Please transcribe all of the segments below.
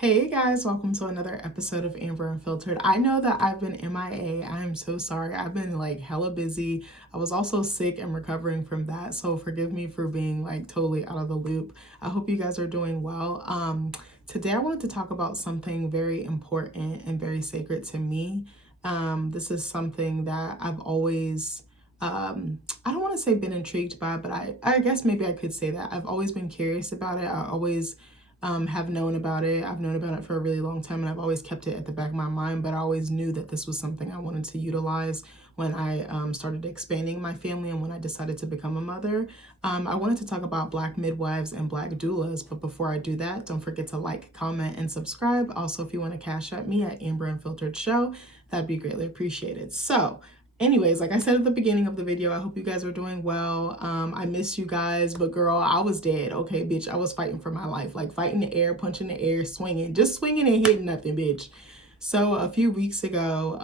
Hey guys, welcome to another episode of Amber Unfiltered. I know that I've been MIA. I am so sorry. I've been like hella busy. I was also sick and recovering from that. So forgive me for being like totally out of the loop. I hope you guys are doing well. Today I wanted to talk about something very important and very sacred to me. This is something that I've always I don't want to say been intrigued by, but I guess maybe I could say that. I've always been curious about it. I always have known about it. I've known about it for a really long time, and I've always kept it at the back of my mind, but I always knew that this was something I wanted to utilize when I started expanding my family and when I decided to become a mother. I wanted to talk about Black midwives and Black doulas, but before I do that, don't forget to like, comment, and subscribe. Also, if you want to cash at me at Amber Unfiltered Show, that'd be greatly appreciated. So, anyways, like I said at the beginning of the video, I hope you guys are doing well. I miss you guys, but girl, I was dead. Okay, bitch, I was fighting for my life, like fighting the air, punching the air, swinging, just swinging and hitting nothing, bitch. So a few weeks ago,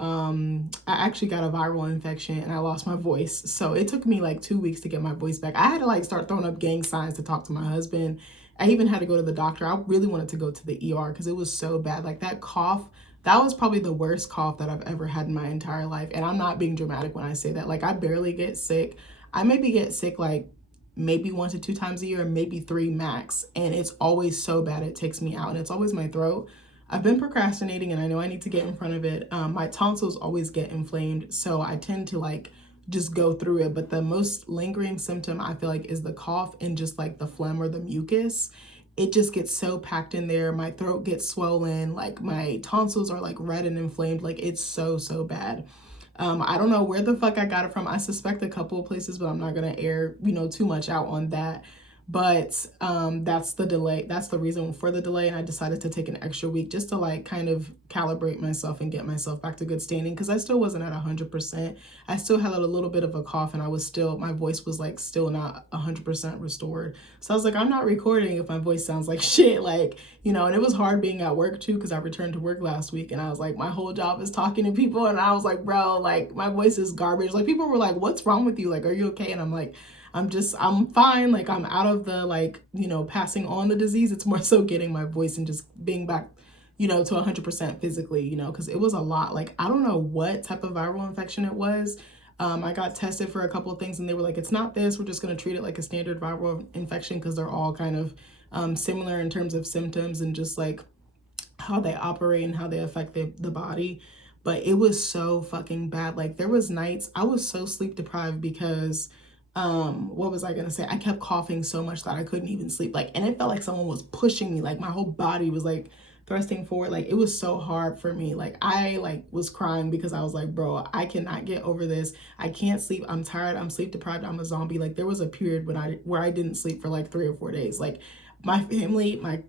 I actually got a viral infection and I lost my voice. So it took me like 2 weeks to get my voice back. I had to like start throwing up gang signs to talk to my husband. I even had to go to the doctor. I really wanted to go to the ER because it was so bad. Like that cough, that was probably the worst cough that I've ever had in my entire life. And I'm not being dramatic when I say that. Like I barely get sick. I maybe get sick like maybe 1 to 2 times a year, maybe 3 max. And it's always so bad it takes me out. And it's always my throat. I've been procrastinating and I know I need to get in front of it. My tonsils always get inflamed. So I tend to like just go through it. But the most lingering symptom I feel like is the cough and just like the phlegm or the mucus. It just gets so packed in there. My throat gets swollen. Like my tonsils are like red and inflamed. Like it's so, so bad. I don't know where the fuck I got it from. I suspect a couple of places, but I'm not going to air, too much out on that. But that's the delay. That's the reason for the delay. And I decided to take an extra week just to like kind of calibrate myself and get myself back to good standing because I still wasn't at 100%. I still had a little bit of a cough and my voice was like still not 100% restored. So I was like, I'm not recording if my voice sounds like shit. Like, and it was hard being at work too because I returned to work last week and I was like, my whole job is talking to people. And I was like, bro, like my voice is garbage. Like people were like, what's wrong with you? Like, are you okay? And I'm like, I'm fine. Like I'm out of the passing on the disease. It's more so getting my voice and just being back, to 100% physically, because it was a lot. Like, I don't know what type of viral infection it was. I got tested for a couple of things and they were like, it's not this. We're just going to treat it like a standard viral infection because they're all kind of similar in terms of symptoms and just like how they operate and how they affect the body. But it was so fucking bad. Like there was nights I was so sleep deprived because what was I gonna say? I kept coughing so much that I couldn't even sleep. Like, and it felt like someone was pushing me. Like my whole body was like thrusting forward. Like it was so hard for me. Like I was crying because I was like, bro, I cannot get over this. I can't sleep. I'm tired. I'm sleep deprived. I'm a zombie. Like there was a period where I didn't sleep for like 3 or 4 days. Like my family, my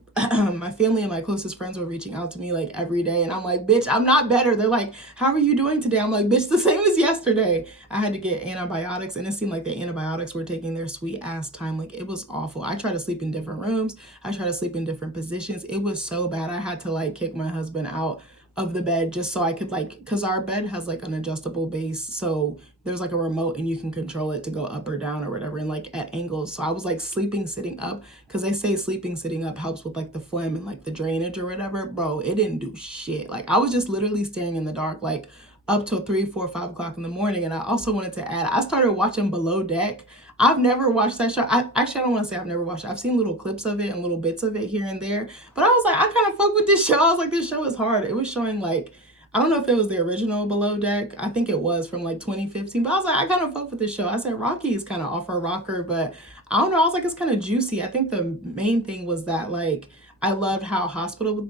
family and my closest friends were reaching out to me like every day. And I'm like, bitch, I'm not better. They're like, how are you doing today? I'm like, bitch, the same as yesterday. I had to get antibiotics and it seemed like the antibiotics were taking their sweet ass time. Like it was awful. I tried to sleep in different rooms. I tried to sleep in different positions. It was so bad. I had to like kick my husband out of the bed just so I could because our bed has like an adjustable base. So there's like a remote and you can control it to go up or down or whatever and like at angles. So I was like sleeping sitting up because they say sleeping sitting up helps with like the phlegm and like the drainage or whatever. Bro, it didn't do shit. Like I was just literally staring in the dark like up till 3, 4, 5 o'clock in the morning. And I also wanted to add, I started watching Below Deck. I've never watched that show. I don't want to say I've never watched it. I've seen little clips of it and little bits of it here and there. But I was like, I kind of fuck with this show. I was like, this show is hard. It was showing like, I don't know if it was the original Below Deck. I think it was from like 2015. But I was like, I kind of fuck with this show. I said, Rocky is kind of off her rocker. But I don't know. I was like, it's kind of juicy. I think the main thing was that like, I loved how hospitable,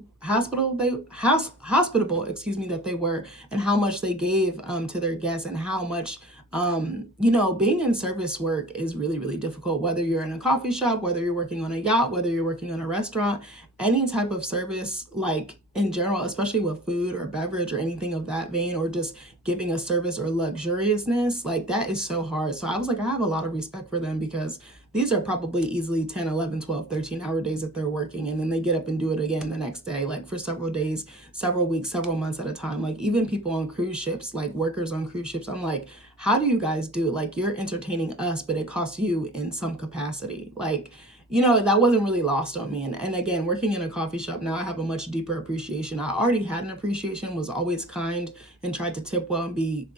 excuse me, that they were and how much they gave to their guests and how much being in service work is really, really difficult, whether you're in a coffee shop, whether you're working on a yacht, whether you're working on a restaurant, any type of service, like in general, especially with food or beverage or anything of that vein, or just giving a service or luxuriousness, like that is so hard. So I was like, I have a lot of respect for them because these are probably easily 10, 11, 12, 13-hour days that they're working. And then they get up and do it again the next day, like for several days, several weeks, several months at a time. Like even people on cruise ships, like workers on cruise ships, I'm like, how do you guys do it? Like you're entertaining us, but it costs you in some capacity. Like that wasn't really lost on me. And again, working in a coffee shop now, I have a much deeper appreciation. I already had an appreciation, was always kind and tried to tip well and be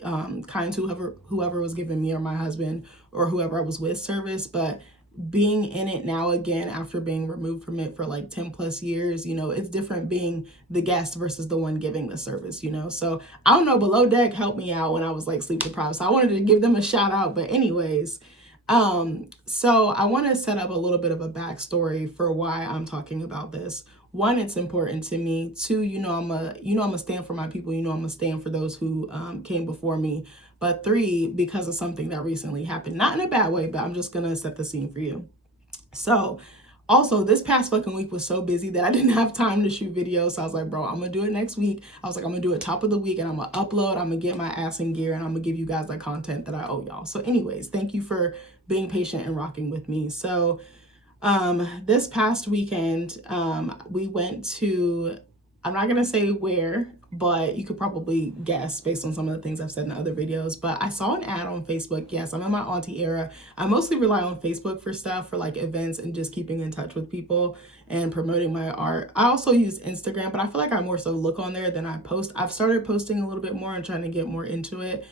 kind to whoever was giving me or my husband or whoever I was with service. But being in it now again, after being removed from it for like 10 plus years, it's different being the guest versus the one giving the service, So I don't know, Below Deck helped me out when I was like sleep deprived. So I wanted to give them a shout out. But anyways, so I want to set up a little bit of a backstory for why I'm talking about this. One, it's important to me. Two, I'm a stand for my people. I'm a stand for those who came before me. But three, because of something that recently happened, not in a bad way, but I'm just gonna set the scene for you. So also, this past fucking week was so busy that I didn't have time to shoot videos. So I was like, bro, I'm gonna do it next week. I was like, I'm gonna do it top of the week and I'm gonna upload, I'm gonna get my ass in gear and I'm gonna give you guys the content that I owe y'all. So anyways, thank you for being patient and rocking with me. So this past weekend, we went to, I'm not gonna say where, but you could probably guess based on some of the things I've said in other videos. But I saw an ad on Facebook. Yes, I'm in my auntie era. I mostly rely on Facebook for stuff, for like events and just keeping in touch with people and promoting my art. I also use Instagram, but I feel like I more so look on there than I post. I've started posting a little bit more and trying to get more into it.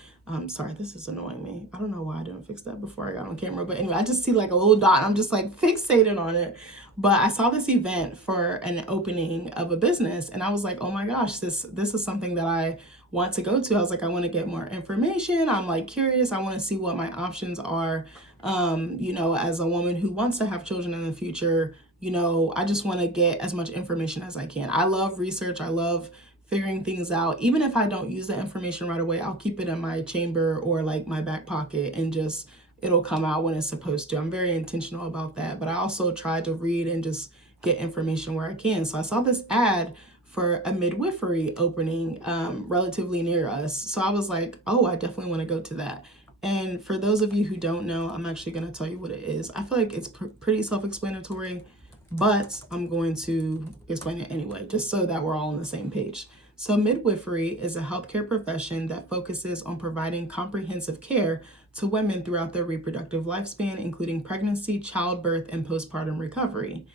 Sorry, this is annoying me. I don't know why I didn't fix that before I got on camera. But anyway, I just see like a little dot and I'm just like fixated on it. But I saw this event for an opening of a business and I was like, oh my gosh, this is something that I want to go to. I was like, I want to get more information. I'm like curious. I want to see what my options are. As a woman who wants to have children in the future, I just want to get as much information as I can. I love research. I love figuring things out. Even if I don't use the information right away, I'll keep it in my chamber or like my back pocket and just it'll come out when it's supposed to. I'm very intentional about that, but I also try to read and just get information where I can. So I saw this ad for a midwifery opening relatively near us. So I was like, oh, I definitely want to go to that. And for those of you who don't know, I'm actually going to tell you what it is. I feel like it's pretty self-explanatory, but I'm going to explain it anyway, just so that we're all on the same page. So midwifery is a healthcare profession that focuses on providing comprehensive care to women throughout their reproductive lifespan, including pregnancy, childbirth, and postpartum recovery.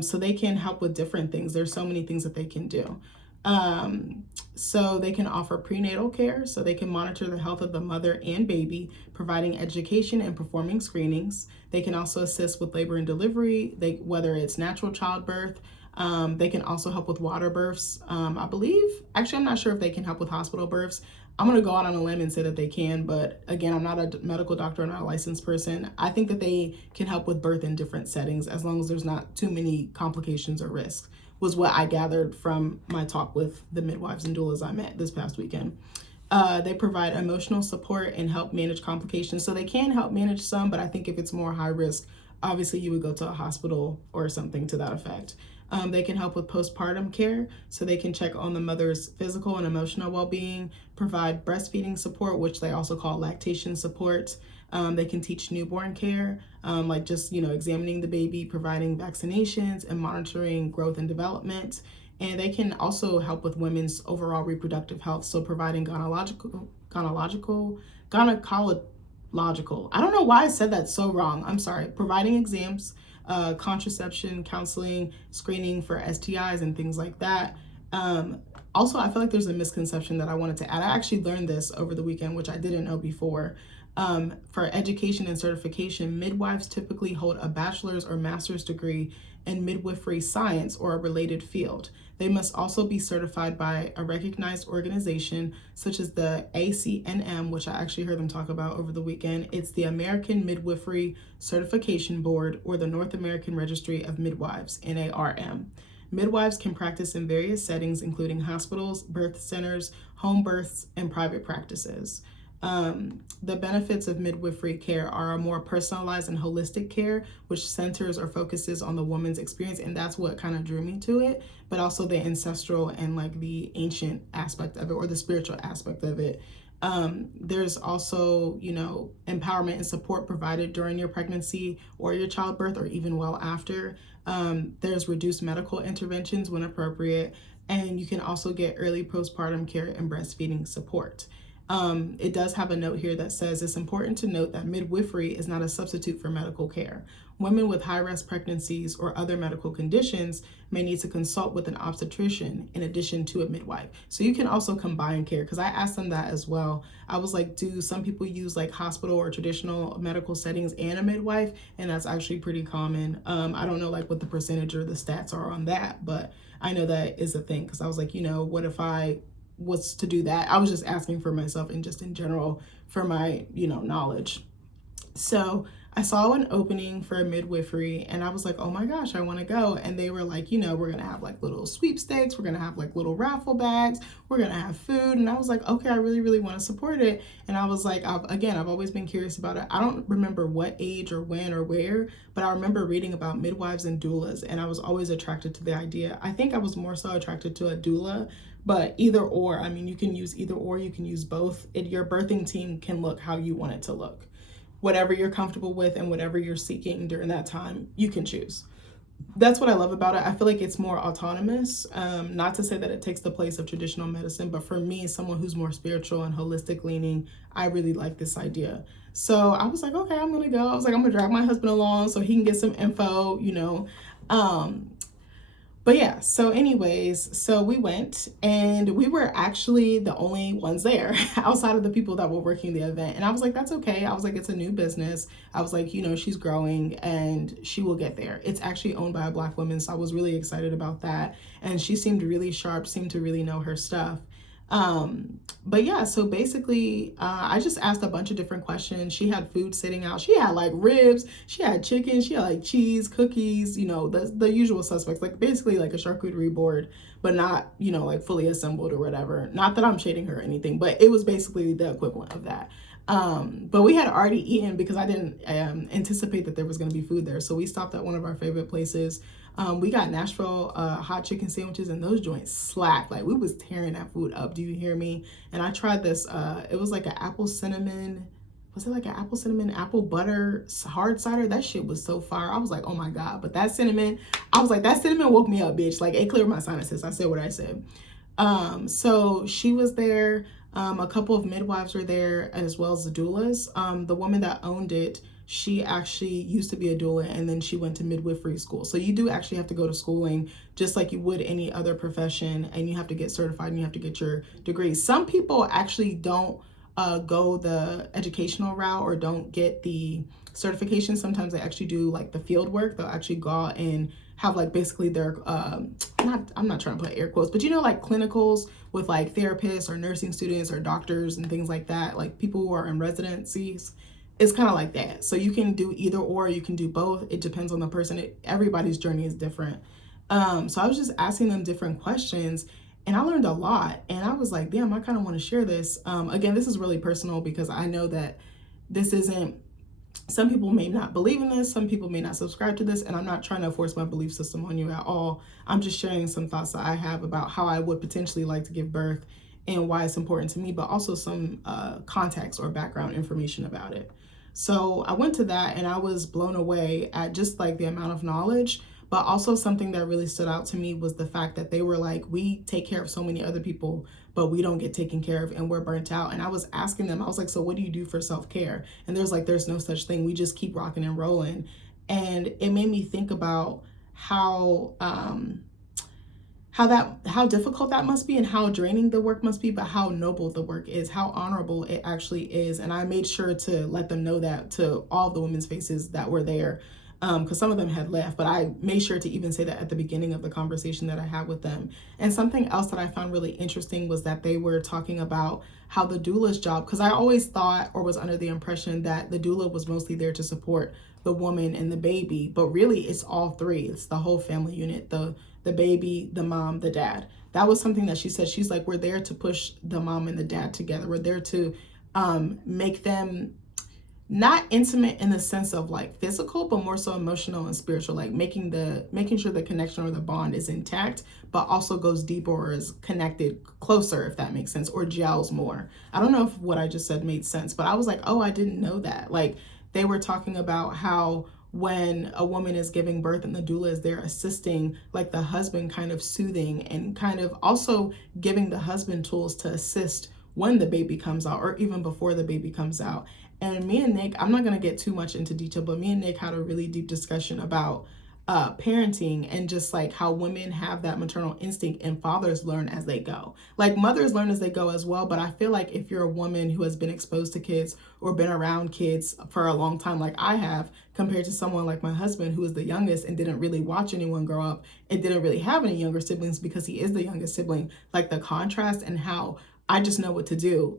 So they can help with different things. There's so many things that they can do. So they can offer prenatal care, so they can monitor the health of the mother and baby, providing education and performing screenings. They can also assist with labor and delivery, whether it's natural childbirth. They can also help with water births. I believe, actually, I'm not sure if they can help with hospital births. I'm going to go out on a limb and say that they can, but again, I'm not a medical doctor, I'm not a licensed person. I think that they can help with birth in different settings as long as there's not too many complications or risks, was what I gathered from my talk with the midwives and doulas I met this past weekend. They provide emotional support and help manage complications. So they can help manage some, but I think if it's more high risk, obviously you would go to a hospital or something to that effect. They can help with postpartum care, so they can check on the mother's physical and emotional well-being, provide breastfeeding support, which they also call lactation support. They can teach newborn care, like just, examining the baby, providing vaccinations and monitoring growth and development. And they can also help with women's overall reproductive health, so providing gynecological, I don't know why I said that so wrong. I'm sorry. Providing exams, contraception, counseling, screening for STIs and things like that. Also, I feel like there's a misconception that I wanted to add. I actually learned this over the weekend, which I didn't know before. For education and certification, midwives typically hold a bachelor's or master's degree in midwifery science or a related field. They must also be certified by a recognized organization such as the ACNM, which I actually heard them talk about over the weekend. It's the American Midwifery Certification Board, or the North American Registry of Midwives, NARM. Midwives can practice in various settings, including hospitals, birth centers, home births, and private practices. The benefits of midwifery care are a more personalized and holistic care, which centers or focuses on the woman's experience, and that's what kind of drew me to it, but also the ancestral and like the ancient aspect of it, or the spiritual aspect of it. There's also, empowerment and support provided during your pregnancy or your childbirth, or even well after. There's reduced medical interventions when appropriate, and you can also get early postpartum care and breastfeeding support. It does have a note here that says it's important to note that midwifery is not a substitute for medical care. Women with high-risk pregnancies or other medical conditions may need to consult with an obstetrician in addition to a midwife. So you can also combine care, because I asked them that as well. I was like, do some people use like hospital or traditional medical settings and a midwife? And that's actually pretty common. I don't know like what the percentage or the stats are on that, but I know that is a thing, because I was like, what if I was to do that? I was just asking for myself and just in general for my, knowledge. So I saw an opening for a midwifery and I was like, oh my gosh, I want to go. And they were like, we're going to have like little sweepstakes. We're going to have like little raffle bags. We're going to have food. And I was like, okay, I really, really want to support it. And I was like, I've always been curious about it. I don't remember what age or when or where, but I remember reading about midwives and doulas. And I was always attracted to the idea. I think I was more so attracted to a doula, but either or, you can use either or, you can use both. Your birthing team can look how you want it to look. Whatever you're comfortable with and whatever you're seeking during that time, you can choose. That's what I love about it. I feel like it's more autonomous. Not to say that it takes the place of traditional medicine, but for me, someone who's more spiritual and holistic leaning, I really like this idea. So I was like, okay, I'm gonna go. I was like, I'm gonna drag my husband along so he can get some info, But yeah, so anyways, so we went and we were actually the only ones there outside of the people that were working the event. And I was like, that's okay. I was like, it's a new business. I was like, she's growing and she will get there. It's actually owned by a Black woman. So I was really excited about that. And she seemed really sharp, seemed to really know her stuff. But yeah, so basically, I just asked a bunch of different questions. She had food sitting out. She had like ribs, she had chicken, she had like cheese, cookies, the usual suspects, like basically like a charcuterie board, but not, like fully assembled or whatever. Not that I'm shading her or anything, but it was basically the equivalent of that. But we had already eaten because I didn't anticipate that there was going to be food there. So we stopped at one of our favorite places. We got Nashville hot chicken sandwiches, and those joints slapped. Like, we was tearing that food up. Do you hear me? And I tried this. It was like an apple cinnamon. Was it like an apple cinnamon, apple butter hard cider? That shit was so fire. I was like, oh my God. But that cinnamon, I was like, that cinnamon woke me up, bitch. Like, it cleared my sinuses. I said what I said. So she was there. A couple of midwives were there, as well as the doulas. The woman that owned it, she actually used to be a doula, and then she went to midwifery school. So you do actually have to go to schooling just like you would any other profession, and you have to get certified and you have to get your degree. Some people actually don't go the educational route or don't get the certification. Sometimes they actually do like the field work. They'll actually go out and have like basically their I'm not trying to put air quotes, but like clinicals with like therapists or nursing students or doctors and things like that, like people who are in residencies. It's kind of like that. So you can do either or, you can do both. It depends on the person. Everybody's journey is different. So I was just asking them different questions, and I learned a lot. And I was like, damn, I kind of want to share this. Again, this is really personal because I know that this isn't, some people may not believe in this, some people may not subscribe to this, and I'm not trying to force my belief system on you at all. I'm just sharing some thoughts that I have about how I would potentially like to give birth and why it's important to me, but also some context or background information about it. So I went to that and I was blown away at just like the amount of knowledge, but also something that really stood out to me was the fact that they were like, we take care of so many other people, but we don't get taken care of and we're burnt out. And I was asking them, I was like, so what do you do for self-care? And there's no such thing. We just keep rocking and rolling. And it made me think about how difficult that must be and how draining the work must be, but how noble the work is, how honorable it actually is. And I made sure to let them know that to all the women's faces that were there, because some of them had left, but I made sure to even say that at the beginning of the conversation that I had with them. And something else that I found really interesting was that they were talking about how the doula's job, because I always thought or was under the impression that the doula was mostly there to support the woman and the baby, but really it's all three. It's the whole family unit, the baby, the mom, the dad. That was something that she said. She's like, we're there to push the mom and the dad together. We're there to make them not intimate in the sense of like physical, but more so emotional and spiritual, like making sure the connection or the bond is intact, but also goes deeper or is connected closer, if that makes sense, or gels more. I don't know if what I just said made sense, but I was like, oh, I didn't know that. Like, they were talking about how when a woman is giving birth and the doula is there assisting, like the husband kind of soothing and kind of also giving the husband tools to assist when the baby comes out or even before the baby comes out. And me and Nick, I'm not going to get too much into detail, but me and Nick had a really deep discussion about parenting and just like how women have that maternal instinct and fathers learn as they go. Like mothers learn as they go as well, but I feel like if you're a woman who has been exposed to kids or been around kids for a long time like I have, compared to someone like my husband who is the youngest and didn't really watch anyone grow up and didn't really have any younger siblings because he is the youngest sibling, like the contrast and how I just know what to do.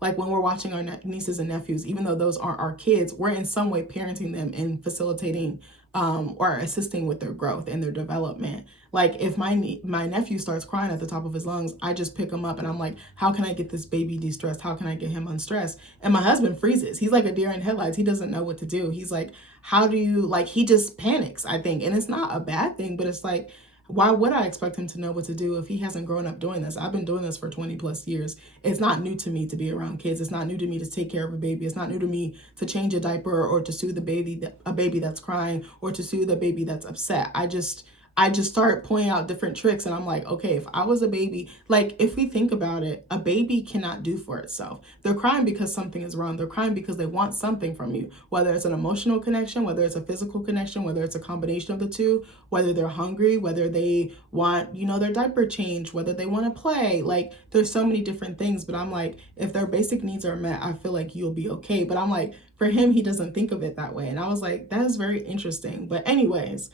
Like when we're watching our nieces and nephews, even though those aren't our kids, we're in some way parenting them and facilitating or assisting with their growth and their development. Like if my nephew starts crying at the top of his lungs, I just pick him up and I'm like, how can I get this baby de-stressed? How can I get him unstressed? And my husband freezes. He's like a deer in headlights. He doesn't know what to do. He's like, how do you, like, he just panics, I think. And it's not a bad thing, but it's like, why would I expect him to know what to do if he hasn't grown up doing this? I've been doing this for 20 plus years. It's not new to me to be around kids. It's not new to me to take care of a baby. It's not new to me to change a diaper or to soothe a baby that's crying or to soothe a baby that's upset. I just start pointing out different tricks and I'm like, okay, if I was a baby, like if we think about it, a baby cannot do for itself. They're crying because something is wrong. They're crying because they want something from you, whether it's an emotional connection, whether it's a physical connection, whether it's a combination of the two, whether they're hungry, whether they want, their diaper changed, whether they want to play. Like there's so many different things, but I'm like, if their basic needs are met, I feel like you'll be okay. But I'm like, for him, he doesn't think of it that way. And I was like, that is very interesting. But anyways,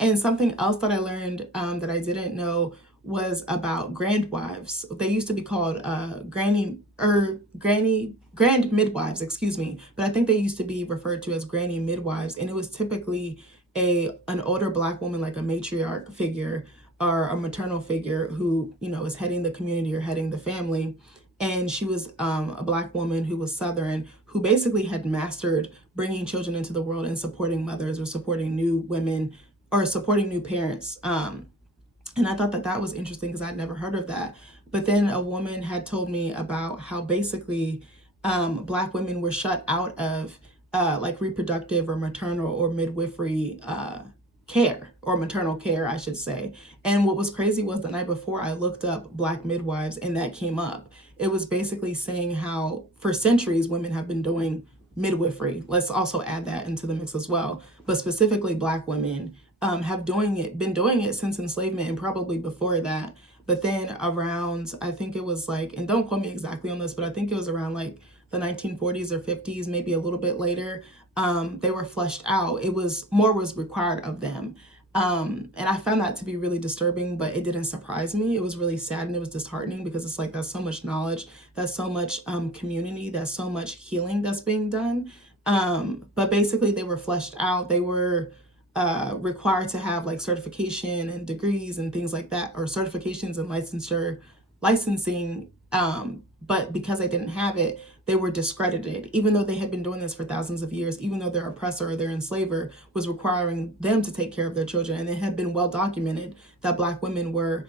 and something else that I learned that I didn't know was about grandwives. They used to be called grand midwives, excuse me. But I think they used to be referred to as granny midwives. And it was typically an older Black woman, like a matriarch figure or a maternal figure who, is heading the community or heading the family. And she was a Black woman who was Southern, who basically had mastered bringing children into the world and supporting mothers or supporting new women or supporting new parents. And I thought that was interesting because I'd never heard of that. But then a woman had told me about how basically Black women were shut out of like reproductive or maternal or midwifery care, or maternal care, I should say. And what was crazy was the night before I looked up Black midwives and that came up. It was basically saying how for centuries women have been doing midwifery. Let's also add that into the mix as well. But specifically Black women have been doing it since enslavement and probably before that. But then around, I think it was like, and don't quote me exactly on this, but I think it was around like the 1940s or 50s, maybe a little bit later, they were fleshed out. More was required of them. And I found that to be really disturbing, but it didn't surprise me. It was really sad and it was disheartening because it's like, that's so much knowledge, that's so much community, that's so much healing that's being done. But basically they were fleshed out. They were required to have like certification and degrees and things like that, or certifications and licensing. But because they didn't have it, they were discredited, even though they had been doing this for thousands of years, even though their oppressor or their enslaver was requiring them to take care of their children. And it had been well documented that Black women were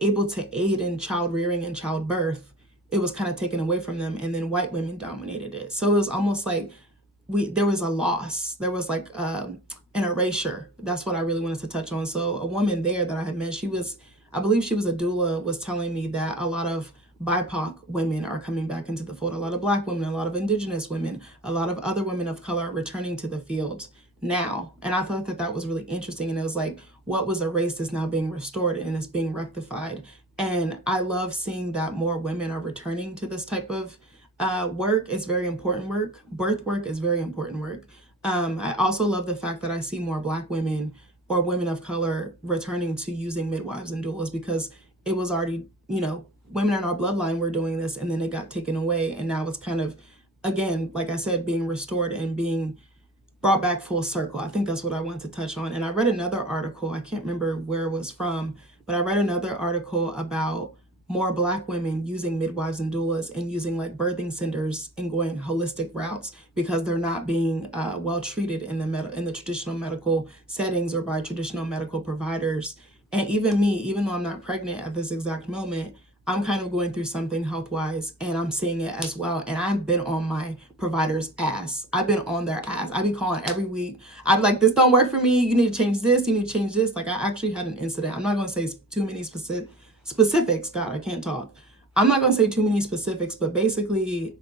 able to aid in child rearing and childbirth. It was kind of taken away from them, and then white women dominated it. So it was almost like there was a loss. There was like an erasure. That's what I really wanted to touch on. So a woman there that I had met, I believe she was a doula, was telling me that a lot of BIPOC women are coming back into the fold. A lot of Black women, a lot of Indigenous women, a lot of other women of color are returning to the field now. And I thought that was really interesting. And it was like, what was erased is now being restored and it's being rectified. And I love seeing that more women are returning to this type of work. It's very important work. Birth work is very important work. I also love the fact that I see more Black women or women of color returning to using midwives and doulas, because it was already, women in our bloodline were doing this and then it got taken away. And now it's kind of, again, like I said, being restored and being brought back full circle. I think that's what I want to touch on. And I read another article, I can't remember where it was from, but I read another article about more Black women using midwives and doulas and using like birthing centers and going holistic routes because they're not being well treated in the traditional medical settings or by traditional medical providers. And even me, even though I'm not pregnant at this exact moment, I'm kind of going through something health-wise and I'm seeing it as well. And I've been on my provider's ass. I've been on their ass. I be calling every week. I'd be like, this don't work for me. You need to change this. You need to change this. Like I actually had an incident. I'm not going to say too many specifics. God, I can't talk. I'm not going to say too many specifics, but basically,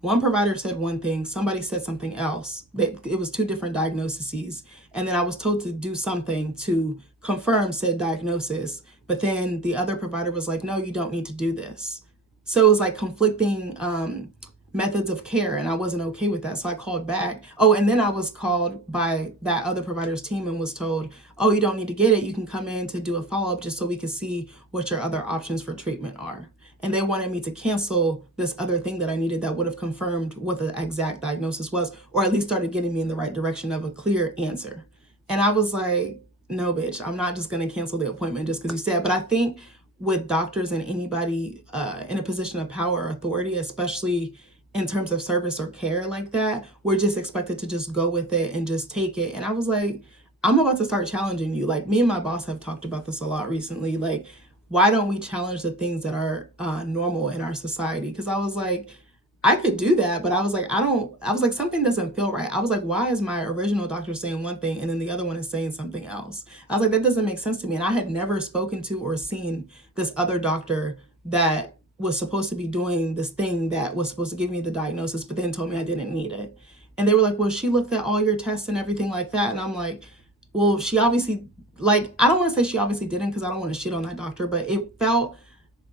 one provider said one thing, somebody said something else. It was two different diagnoses. And then I was told to do something to confirm said diagnosis. But then the other provider was like, no, you don't need to do this. So it was like conflicting methods of care, and I wasn't okay with that. So I called back. Oh, and then I was called by that other provider's team and was told, oh, you don't need to get it. You can come in to do a follow-up just so we can see what your other options for treatment are. And they wanted me to cancel this other thing that I needed that would have confirmed what the exact diagnosis was, or at least started getting me in the right direction of a clear answer. And I was like, no, bitch, I'm not just going to cancel the appointment just because you said. But I think with doctors and anybody in a position of power or authority, especially in terms of service or care like that, we're just expected to just go with it and just take it. And I was like, I'm about to start challenging you. Like, me and my boss have talked about this a lot recently. Like, why don't we challenge the things that are normal in our society? Because I was like, I could do that, but I was like, something doesn't feel right. I was like, why is my original doctor saying one thing and then the other one is saying something else? I was like, that doesn't make sense to me. And I had never spoken to or seen this other doctor that was supposed to be doing this thing that was supposed to give me the diagnosis, but then told me I didn't need it. And they were like, well, she looked at all your tests and everything like that. And I'm like, well, she obviously, like, I don't want to say she obviously didn't because I don't want to shit on that doctor, but it felt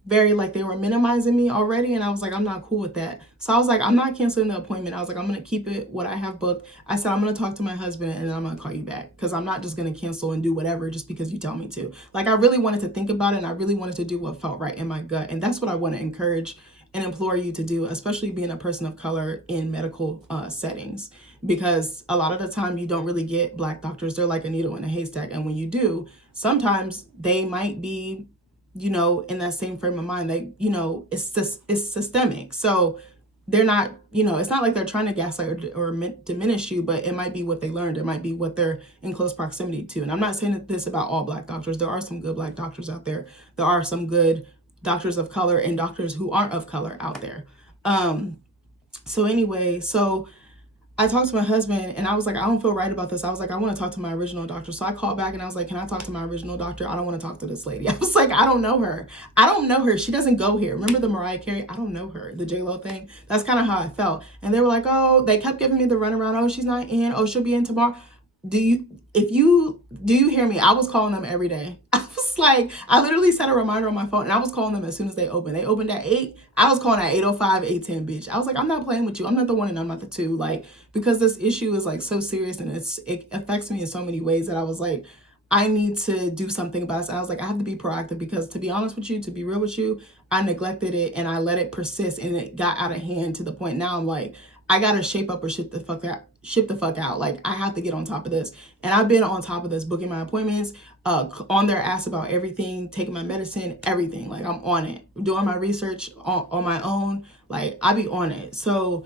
very like they were minimizing me already. And I was like, I'm not cool with that. So I was like, I'm not canceling the appointment. I was like, I'm going to keep it what I have booked. I said, I'm going to talk to my husband and then I'm going to call you back because I'm not just going to cancel and do whatever just because you tell me to. Like, I really wanted to think about it and I really wanted to do what felt right in my gut. And that's what I want to encourage and implore you to do, especially being a person of color in medical settings. Because a lot of the time you don't really get Black doctors. They're like a needle in a haystack. And when you do, sometimes they might be, you know, in that same frame of mind. They, you know, it's systemic. So they're not, you know, it's not like they're trying to gaslight or diminish you, but it might be what they learned. It might be what they're in close proximity to. And I'm not saying this about all Black doctors. There are some good Black doctors out there. There are some good doctors of color and doctors who aren't of color out there. So anyway, so I talked to my husband and I was like, I don't feel right about this. I was like, I want to talk to my original doctor. So I called back and I was like, can I talk to my original doctor? I don't want to talk to this lady. I was like, I don't know her. I don't know her. She doesn't go here. Remember the Mariah Carey? I don't know her. The J-Lo thing. That's kind of how I felt. And they were like, oh, they kept giving me the runaround. Oh, she's not in. Oh, she'll be in tomorrow. Do you hear me? I was calling them every day. I was like, I literally set a reminder on my phone and I was calling them as soon as they opened. They opened at 8. I was calling at 8:05, 8:10, bitch. I was like, I'm not playing with you. I'm not the one and I'm not the two. Like, because this issue is like so serious and it affects me in so many ways that I was like, I need to do something about it. And I was like, I have to be proactive because, to be honest with you, to be real with you, I neglected it and I let it persist and it got out of hand to the point now I'm like, I gotta shape up or ship the fuck out. Like, I have to get on top of this. And I've been on top of this, booking my appointments, on their ass about everything, taking my medicine, everything. Like, I'm on it, doing my research on my own. Like, I be on it. So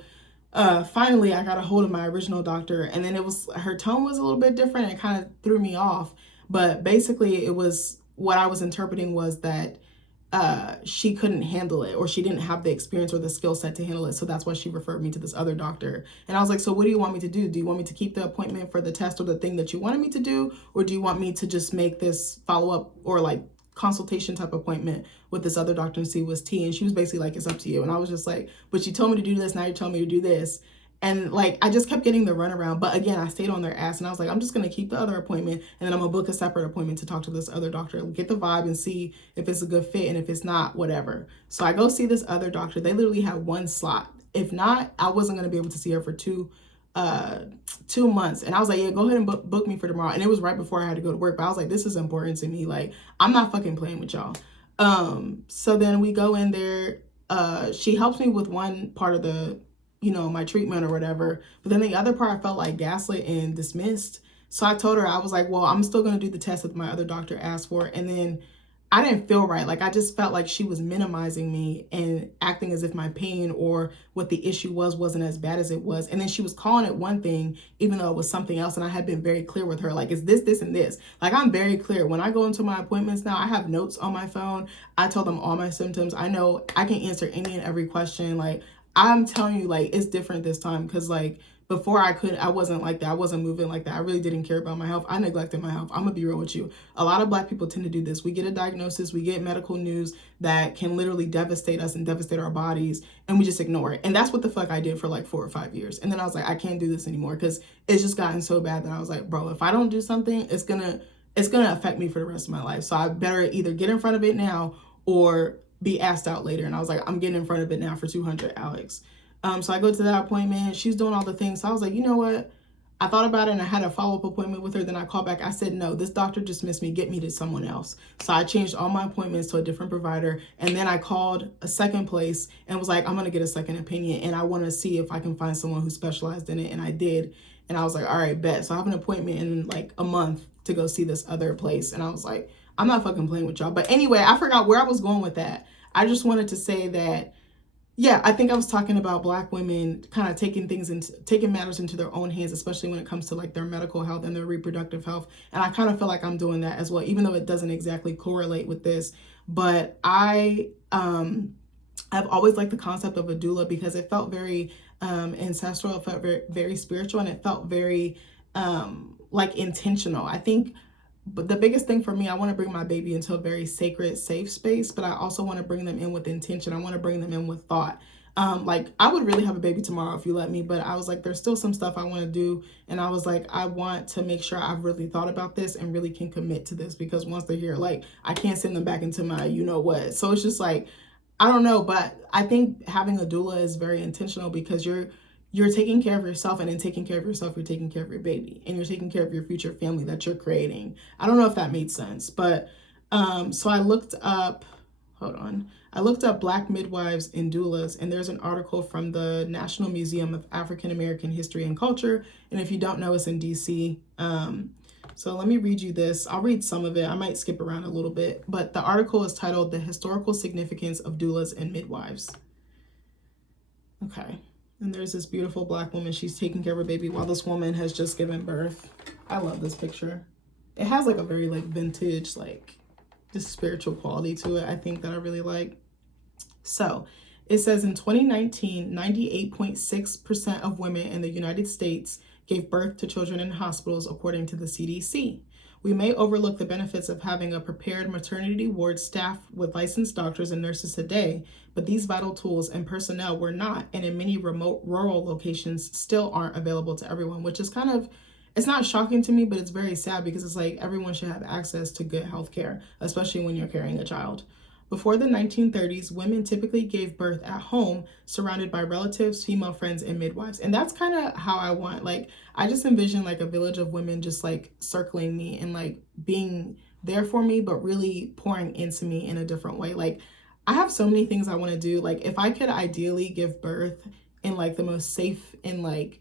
finally I got a hold of my original doctor, and then her tone was a little bit different and it kind of threw me off. But basically it was, what I was interpreting was that she couldn't handle it, or she didn't have the experience or the skill set to handle it. So that's why she referred me to this other doctor. And I was like, so what do you want me to do? Do you want me to keep the appointment for the test or the thing that you wanted me to do? Or do you want me to just make this follow-up or like consultation type appointment with this other doctor and see what's tea? And she was basically like, it's up to you. And I was just like, but you told me to do this. Now you're telling me to do this. And like, I just kept getting the runaround. But again, I stayed on their ass and I was like, I'm just going to keep the other appointment and then I'm going to book a separate appointment to talk to this other doctor, get the vibe and see if it's a good fit. And if it's not, whatever. So I go see this other doctor. They literally had one slot. If not, I wasn't going to be able to see her for 2 months. And I was like, yeah, go ahead and book me for tomorrow. And it was right before I had to go to work. But I was like, this is important to me. Like, I'm not fucking playing with y'all. So then we go in there. She helps me with one part of the, you know, my treatment or whatever. But then the other part I felt like gaslit and dismissed. So I told her, I was like, well, I'm still going to do the test that my other doctor asked for. And then I didn't feel right. Like, I just felt like she was minimizing me and acting as if my pain or what the issue wasn't as bad as it was. And then she was calling it one thing, even though it was something else. And I had been very clear with her, like, it's this, this, and this. Like, I'm very clear. When I go into my appointments now, I have notes on my phone. I tell them all my symptoms. I know I can answer any and every question. Like, I'm telling you, like, it's different this time because, like, Before I wasn't like that. I wasn't moving like that. I really didn't care about my health. I neglected my health. I'm gonna be real with you. A lot of Black people tend to do this. We get a diagnosis, we get medical news that can literally devastate us and devastate our bodies, and we just ignore it. And that's what the fuck I did for like 4 or 5 years. And then I was like, I can't do this anymore because it's just gotten so bad that I was like, bro, if I don't do something, it's gonna affect me for the rest of my life. So I better either get in front of it now or be asked out later. And I was like, I'm getting in front of it now for 200, Alex. So I go to that appointment. She's doing all the things. So I was like, you know what? I thought about it and I had a follow-up appointment with her. Then I called back. I said, no, this doctor dismissed me. Get me to someone else. So I changed all my appointments to a different provider. And then I called a second place and was like, I'm going to get a second opinion. And I want to see if I can find someone who specialized in it. And I did. And I was like, all right, bet. So I have an appointment in like a month to go see this other place. And I was like, I'm not fucking playing with y'all. But anyway, I forgot where I was going with that. I just wanted to say that, yeah, I think I was talking about Black women kind of taking matters into their own hands, especially when it comes to like their medical health and their reproductive health. And I kind of feel like I'm doing that as well, even though it doesn't exactly correlate with this. But I've always liked the concept of a doula because it felt very ancestral, it felt very, very spiritual, and it felt very like intentional. I think. But the biggest thing for me, I want to bring my baby into a very sacred, safe space, but I also want to bring them in with intention. I want to bring them in with thought. Like I would really have a baby tomorrow if you let me, but I was like, there's still some stuff I want to do. And I was like, I want to make sure I've really thought about this and really can commit to this, because once they're here, like I can't send them back into my, you know what? So it's just like, I don't know, but I think having a doula is very intentional because you're taking care of yourself, and in taking care of yourself, you're taking care of your baby, and you're taking care of your future family that you're creating. I don't know if that made sense, but so I looked up, I looked up Black midwives and doulas, and there's an article from the National Museum of African American History and Culture, and if you don't know, it's in DC. So let me read you this. I'll read some of it. I might skip around a little bit, but the article is titled "The Historical Significance of Doulas and Midwives." Okay. And there's this beautiful Black woman. She's taking care of her baby while this woman has just given birth. I love this picture. It has like a very like vintage, like just spiritual quality to it, I think, that I really like. So it says in 2019, 98.6% of women in the United States gave birth to children in hospitals, according to the CDC. We may overlook the benefits of having a prepared maternity ward staffed with licensed doctors and nurses today, but these vital tools and personnel were not, and in many remote rural locations still aren't available to everyone, which is kind of, it's not shocking to me, but it's very sad because it's like everyone should have access to good health care, especially when you're carrying a child. Before the 1930s, women typically gave birth at home, surrounded by relatives, female friends, and midwives. And that's kind of how I want, like, I just envision like a village of women just like circling me and like being there for me, but really pouring into me in a different way. Like, I have so many things I want to do. Like, if I could ideally give birth in like the most safe and like,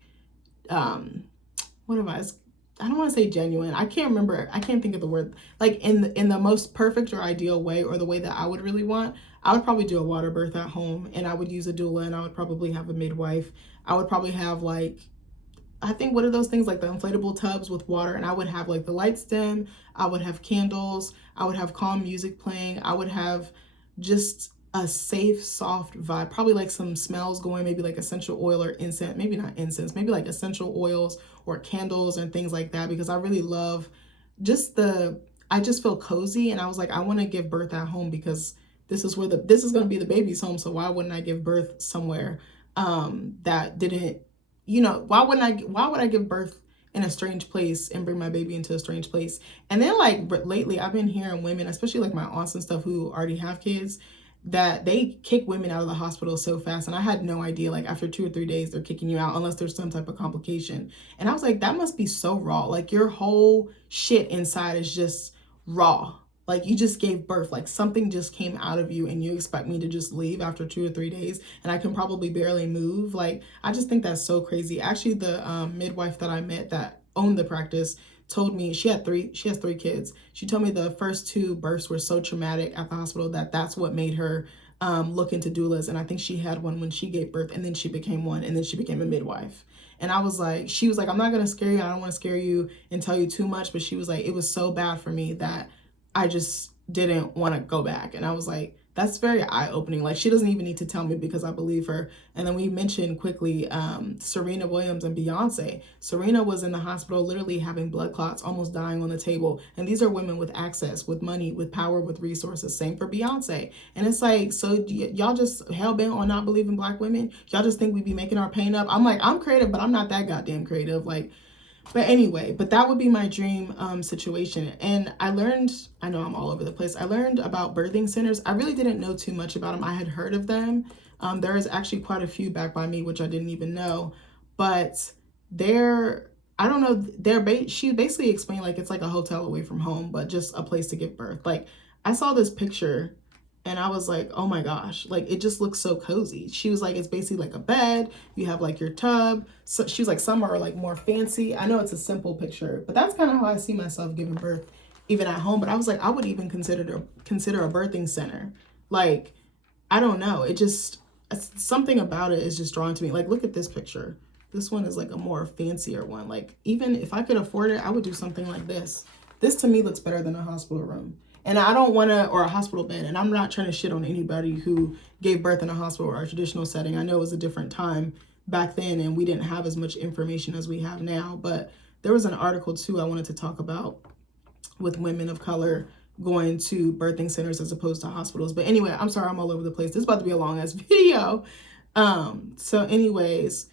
I don't want to say genuine. I can't remember. I can't think of the word. Like in the most perfect or ideal way, or the way that I would really want, I would probably do a water birth at home, and I would use a doula, and I would probably have a midwife. I would probably have like, I think, what are those things, like the inflatable tubs with water, and I would have like the lights dim. I would have candles. I would have calm music playing. I would have just a safe, soft vibe, probably like some smells going, maybe like essential oil or incense, maybe not incense, maybe like essential oils or candles and things like that, because I really love just I just feel cozy. And I was like, I want to give birth at home because this is going to be the baby's home. So why wouldn't I give birth somewhere that didn't, why would I give birth in a strange place and bring my baby into a strange place? And then like lately I've been hearing women, especially like my aunts and stuff who already have kids, that they kick women out of the hospital so fast. And I had no idea, like after 2 or 3 days, they're kicking you out unless there's some type of complication. And I was like, that must be so raw. Like your whole shit inside is just raw. Like you just gave birth, like something just came out of you, and you expect me to just leave after 2 or 3 days and I can probably barely move. Like, I just think that's so crazy. Actually, the midwife that I met that owned the practice told me she has 3 kids. She told me the first 2 births were so traumatic at the hospital that that's what made her look into doulas. And I think she had one when she gave birth, and then she became one, and then she became a midwife. And she was like, I'm not going to scare you. I don't want to scare you and tell you too much. But she was like, it was so bad for me that I just didn't want to go back. And I was like, That's very eye-opening. Like, she doesn't even need to tell me because I believe her. And then we mentioned quickly Serena Williams and Beyonce. Serena was in the hospital literally having blood clots, almost dying on the table. And these are women with access, with money, with power, with resources. Same for Beyonce. And it's like, so y'all just hell-bent on not believing Black women? Y'all just think we be making our pain up? I'm like, I'm creative, but I'm not that goddamn creative. Like, but anyway, but that would be my dream situation. And I learned, I know I'm all over the place. I learned about birthing centers. I really didn't know too much about them. I had heard of them. There is actually quite a few back by me, which I didn't even know. But they're, I don't know, she basically explained like it's like a hotel away from home, but just a place to give birth. Like, I saw this picture and I was like, oh my gosh, like it just looks so cozy. She was like, it's basically like a bed. You have like your tub. So she was like, some are like more fancy. I know it's a simple picture, but that's kind of how I see myself giving birth, even at home. But I was like, I would even consider a birthing center. Like, I don't know. It just, something about it is just drawn to me. Like, look at this picture. This one is like a more fancier one. Like, even if I could afford it, I would do something like this. This to me looks better than a hospital room. And I don't want to, or a hospital bed. And I'm not trying to shit on anybody who gave birth in a hospital or a traditional setting. I know it was a different time back then and we didn't have as much information as we have now. But there was an article too I wanted to talk about with women of color going to birthing centers as opposed to hospitals. But anyway, I'm sorry, I'm all over the place. This is about to be a long ass video. So anyways,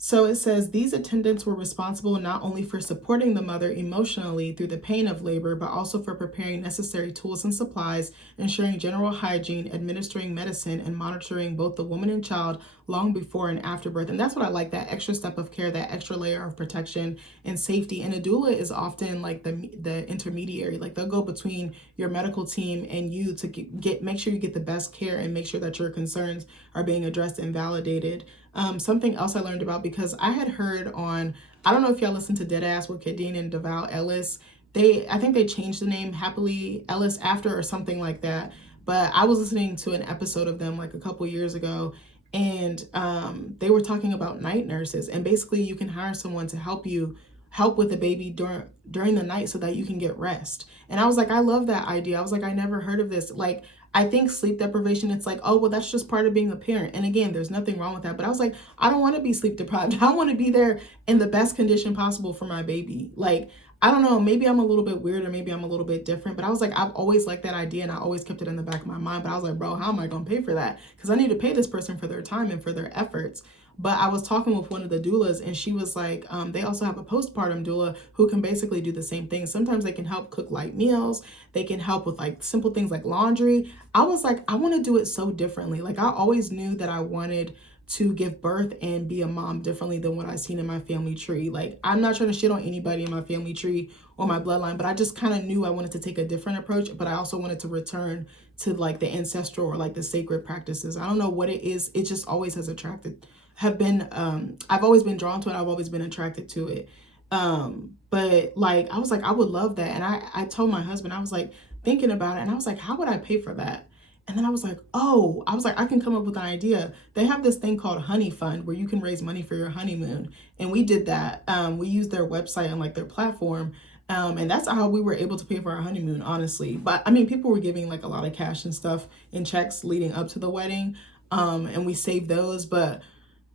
so it says these attendants were responsible not only for supporting the mother emotionally through the pain of labor, but also for preparing necessary tools and supplies, ensuring general hygiene, administering medicine, and monitoring both the woman and child long before and after birth. And that's what I like, that extra step of care, that extra layer of protection and safety. And a doula is often like the intermediary. Like, they'll go between your medical team and you to make sure you get the best care and make sure that your concerns are being addressed and validated. Something else I learned about, because I had heard on, I don't know if y'all listen to Deadass with Kadeen and Deval Ellis. I think they changed the name Happily Ellis After or something like that. But I was listening to an episode of them like a couple years ago, and they were talking about night nurses. And basically you can hire someone to help with the baby during the night so that you can get rest. And I was like, I love that idea. I was like, I never heard of this. Like, I think sleep deprivation, it's like, oh, well, that's just part of being a parent. And again, there's nothing wrong with that. But I was like, I don't want to be sleep deprived. I want to be there in the best condition possible for my baby. Like, I don't know, maybe I'm a little bit weird or maybe I'm a little bit different, but I was like, I've always liked that idea and I always kept it in the back of my mind. But I was like, bro, how am I going to pay for that? Because I need to pay this person for their time and for their efforts. But I was talking with one of the doulas and she was like, they also have a postpartum doula who can basically do the same thing. Sometimes they can help cook light meals. They can help with like simple things like laundry. I was like, I want to do it so differently. Like, I always knew that I wanted to give birth and be a mom differently than what I've seen in my family tree. Like, I'm not trying to shit on anybody in my family tree or my bloodline, but I just kind of knew I wanted to take a different approach, but I also wanted to return to like the ancestral or like the sacred practices. I don't know what it is. It just always has I've always been drawn to it. I've always been attracted to it. But like, I was like, I would love that. And I told my husband, I was like thinking about it and I was like, how would I pay for that? And then I was like, I can come up with an idea. They have this thing called Honey Fund where you can raise money for your honeymoon. And we did that. We used their website and like their platform. And that's how we were able to pay for our honeymoon, honestly. But I mean, people were giving like a lot of cash and stuff in checks leading up to the wedding. And we saved those. But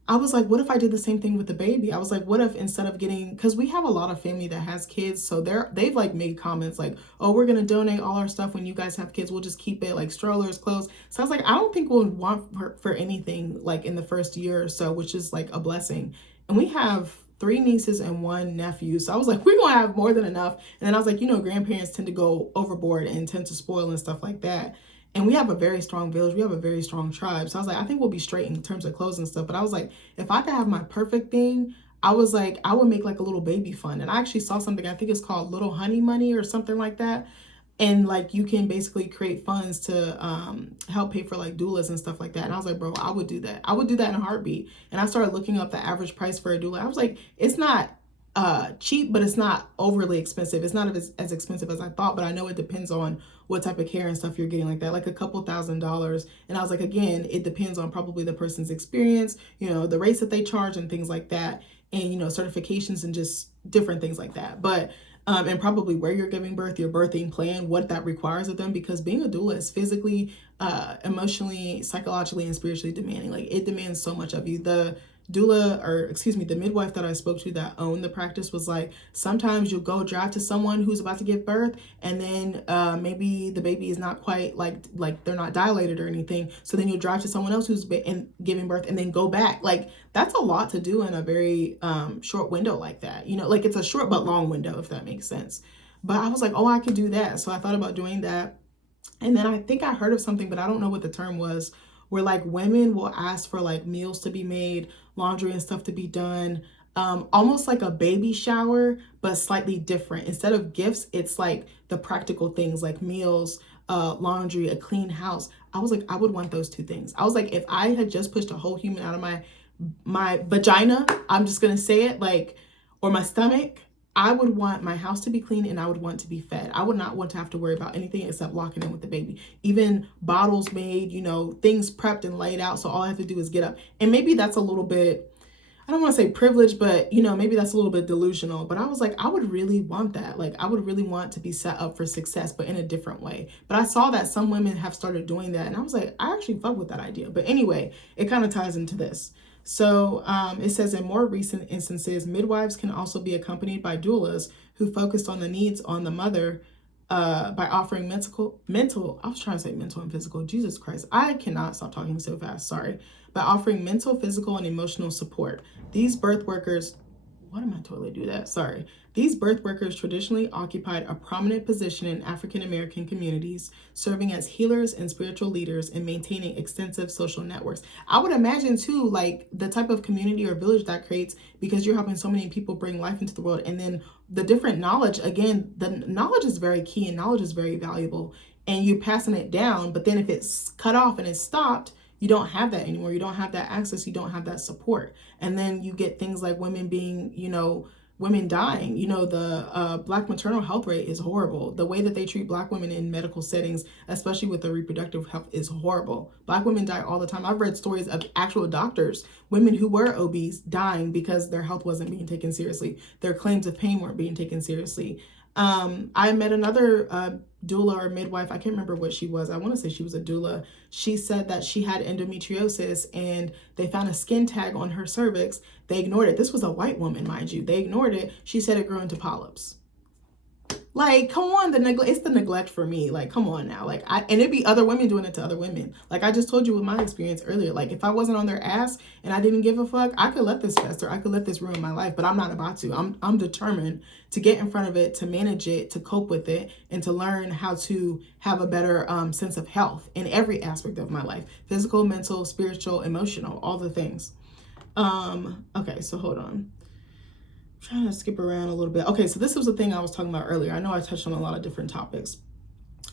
I was like, what if I did the same thing with the baby? I was like, what if instead of because we have a lot of family that has kids, so they've like made comments like, oh, we're gonna donate all our stuff when you guys have kids. We'll just keep it, like strollers, clothes. So I was like, I don't think we'll want for anything like in the first year or so, which is like a blessing. And we have 3 nieces and 1 nephew. So I was like, we're gonna have more than enough. And then I was like, grandparents tend to go overboard and tend to spoil and stuff like that. And we have a very strong village. We have a very strong tribe. So I was like, I think we'll be straight in terms of clothes and stuff. But I was like, if I could have my perfect thing, I was like, I would make like a little baby fund. And I actually saw something, I think it's called Little Honey Money or something like that. And like, you can basically create funds to help pay for like doulas and stuff like that. And I was like, bro, I would do that. I would do that in a heartbeat. And I started looking up the average price for a doula. I was like, it's not cheap, but it's not overly expensive. It's not as expensive as I thought, but I know it depends on what type of care and stuff you're getting like that, like a couple $1,000s. And I was like, again, it depends on probably the person's experience, the rates that they charge and things like that. And, certifications and just different things like that. But and probably where you're giving birth, your birthing plan, what that requires of them, because being a doula is physically, emotionally, psychologically, and spiritually demanding. Like, it demands so much of you. The doula, or excuse me, the midwife that I spoke to that owned the practice was like, sometimes you'll go drive to someone who's about to give birth, and then maybe the baby is not quite like they're not dilated or anything, so then you'll drive to someone else who's been giving birth and then go back. Like, that's a lot to do in a very short window like that, you know, like it's a short but long window, if that makes sense. But I was like, oh, I could do that. So I thought about doing that. And then I think I heard of something, but I don't know what the term was, where like women will ask for like meals to be made, laundry and stuff to be done, almost like a baby shower, but slightly different. Instead of gifts, it's like the practical things like meals, laundry, a clean house. I was like, I would want those two things. I was like, if I had just pushed a whole human out of my vagina, I'm just gonna say it, like, or my stomach, I would want my house to be clean and I would want to be fed. I would not want to have to worry about anything except locking in with the baby. Even bottles made, you know, things prepped and laid out. So all I have to do is get up. And maybe that's a little bit, I don't want to say privileged, but you know, maybe that's a little bit delusional. But I was like, I would really want that. Like, I would really want to be set up for success, but in a different way. But I saw that some women have started doing that. And I was like, I actually fuck with that idea. But anyway, it kind of ties into this. So it says in more recent instances, midwives can also be accompanied by doulas who focused on the needs on the mother by offering I was trying to say mental and physical. Jesus Christ, I cannot stop talking so fast. Sorry. By offering mental, physical, and emotional support. These birth workers, what am I totally do that? Sorry. These birth workers traditionally occupied a prominent position in African American communities, serving as healers and spiritual leaders and maintaining extensive social networks. I would imagine too, like the type of community or village that creates, because you're helping so many people bring life into the world. And then the different knowledge, again, the knowledge is very key and knowledge is very valuable. And you're passing it down, but then if it's cut off and it's stopped, you don't have that anymore. You don't have that access. You don't have that support. And then you get things like women being, you know, women dying. You know, the Black maternal health rate is horrible. The way that they treat Black women in medical settings, especially with their reproductive health, is horrible. Black women die all the time. I've read stories of actual doctors, women who were obese, dying because their health wasn't being taken seriously. Their claims of pain weren't being taken seriously. I met another doula or midwife. I can't remember what she was. I want to say she was a doula. She said that she had endometriosis and they found a skin tag on her cervix. They ignored it. This was a white woman, mind you. They ignored it. She said it grew into polyps. Like, come on, it's the neglect for me. Like, come on now. Like, and it'd be other women doing it to other women. Like I just told you with my experience earlier, like if I wasn't on their ass and I didn't give a fuck, I could let this fester. I could let this ruin my life, but I'm not about to. I'm determined to get in front of it, to manage it, to cope with it, and to learn how to have a better sense of health in every aspect of my life: physical, mental, spiritual, emotional, all the things. Okay, so hold on. Trying to skip around a little bit. Okay, so this was the thing I was talking about earlier. I know I touched on a lot of different topics.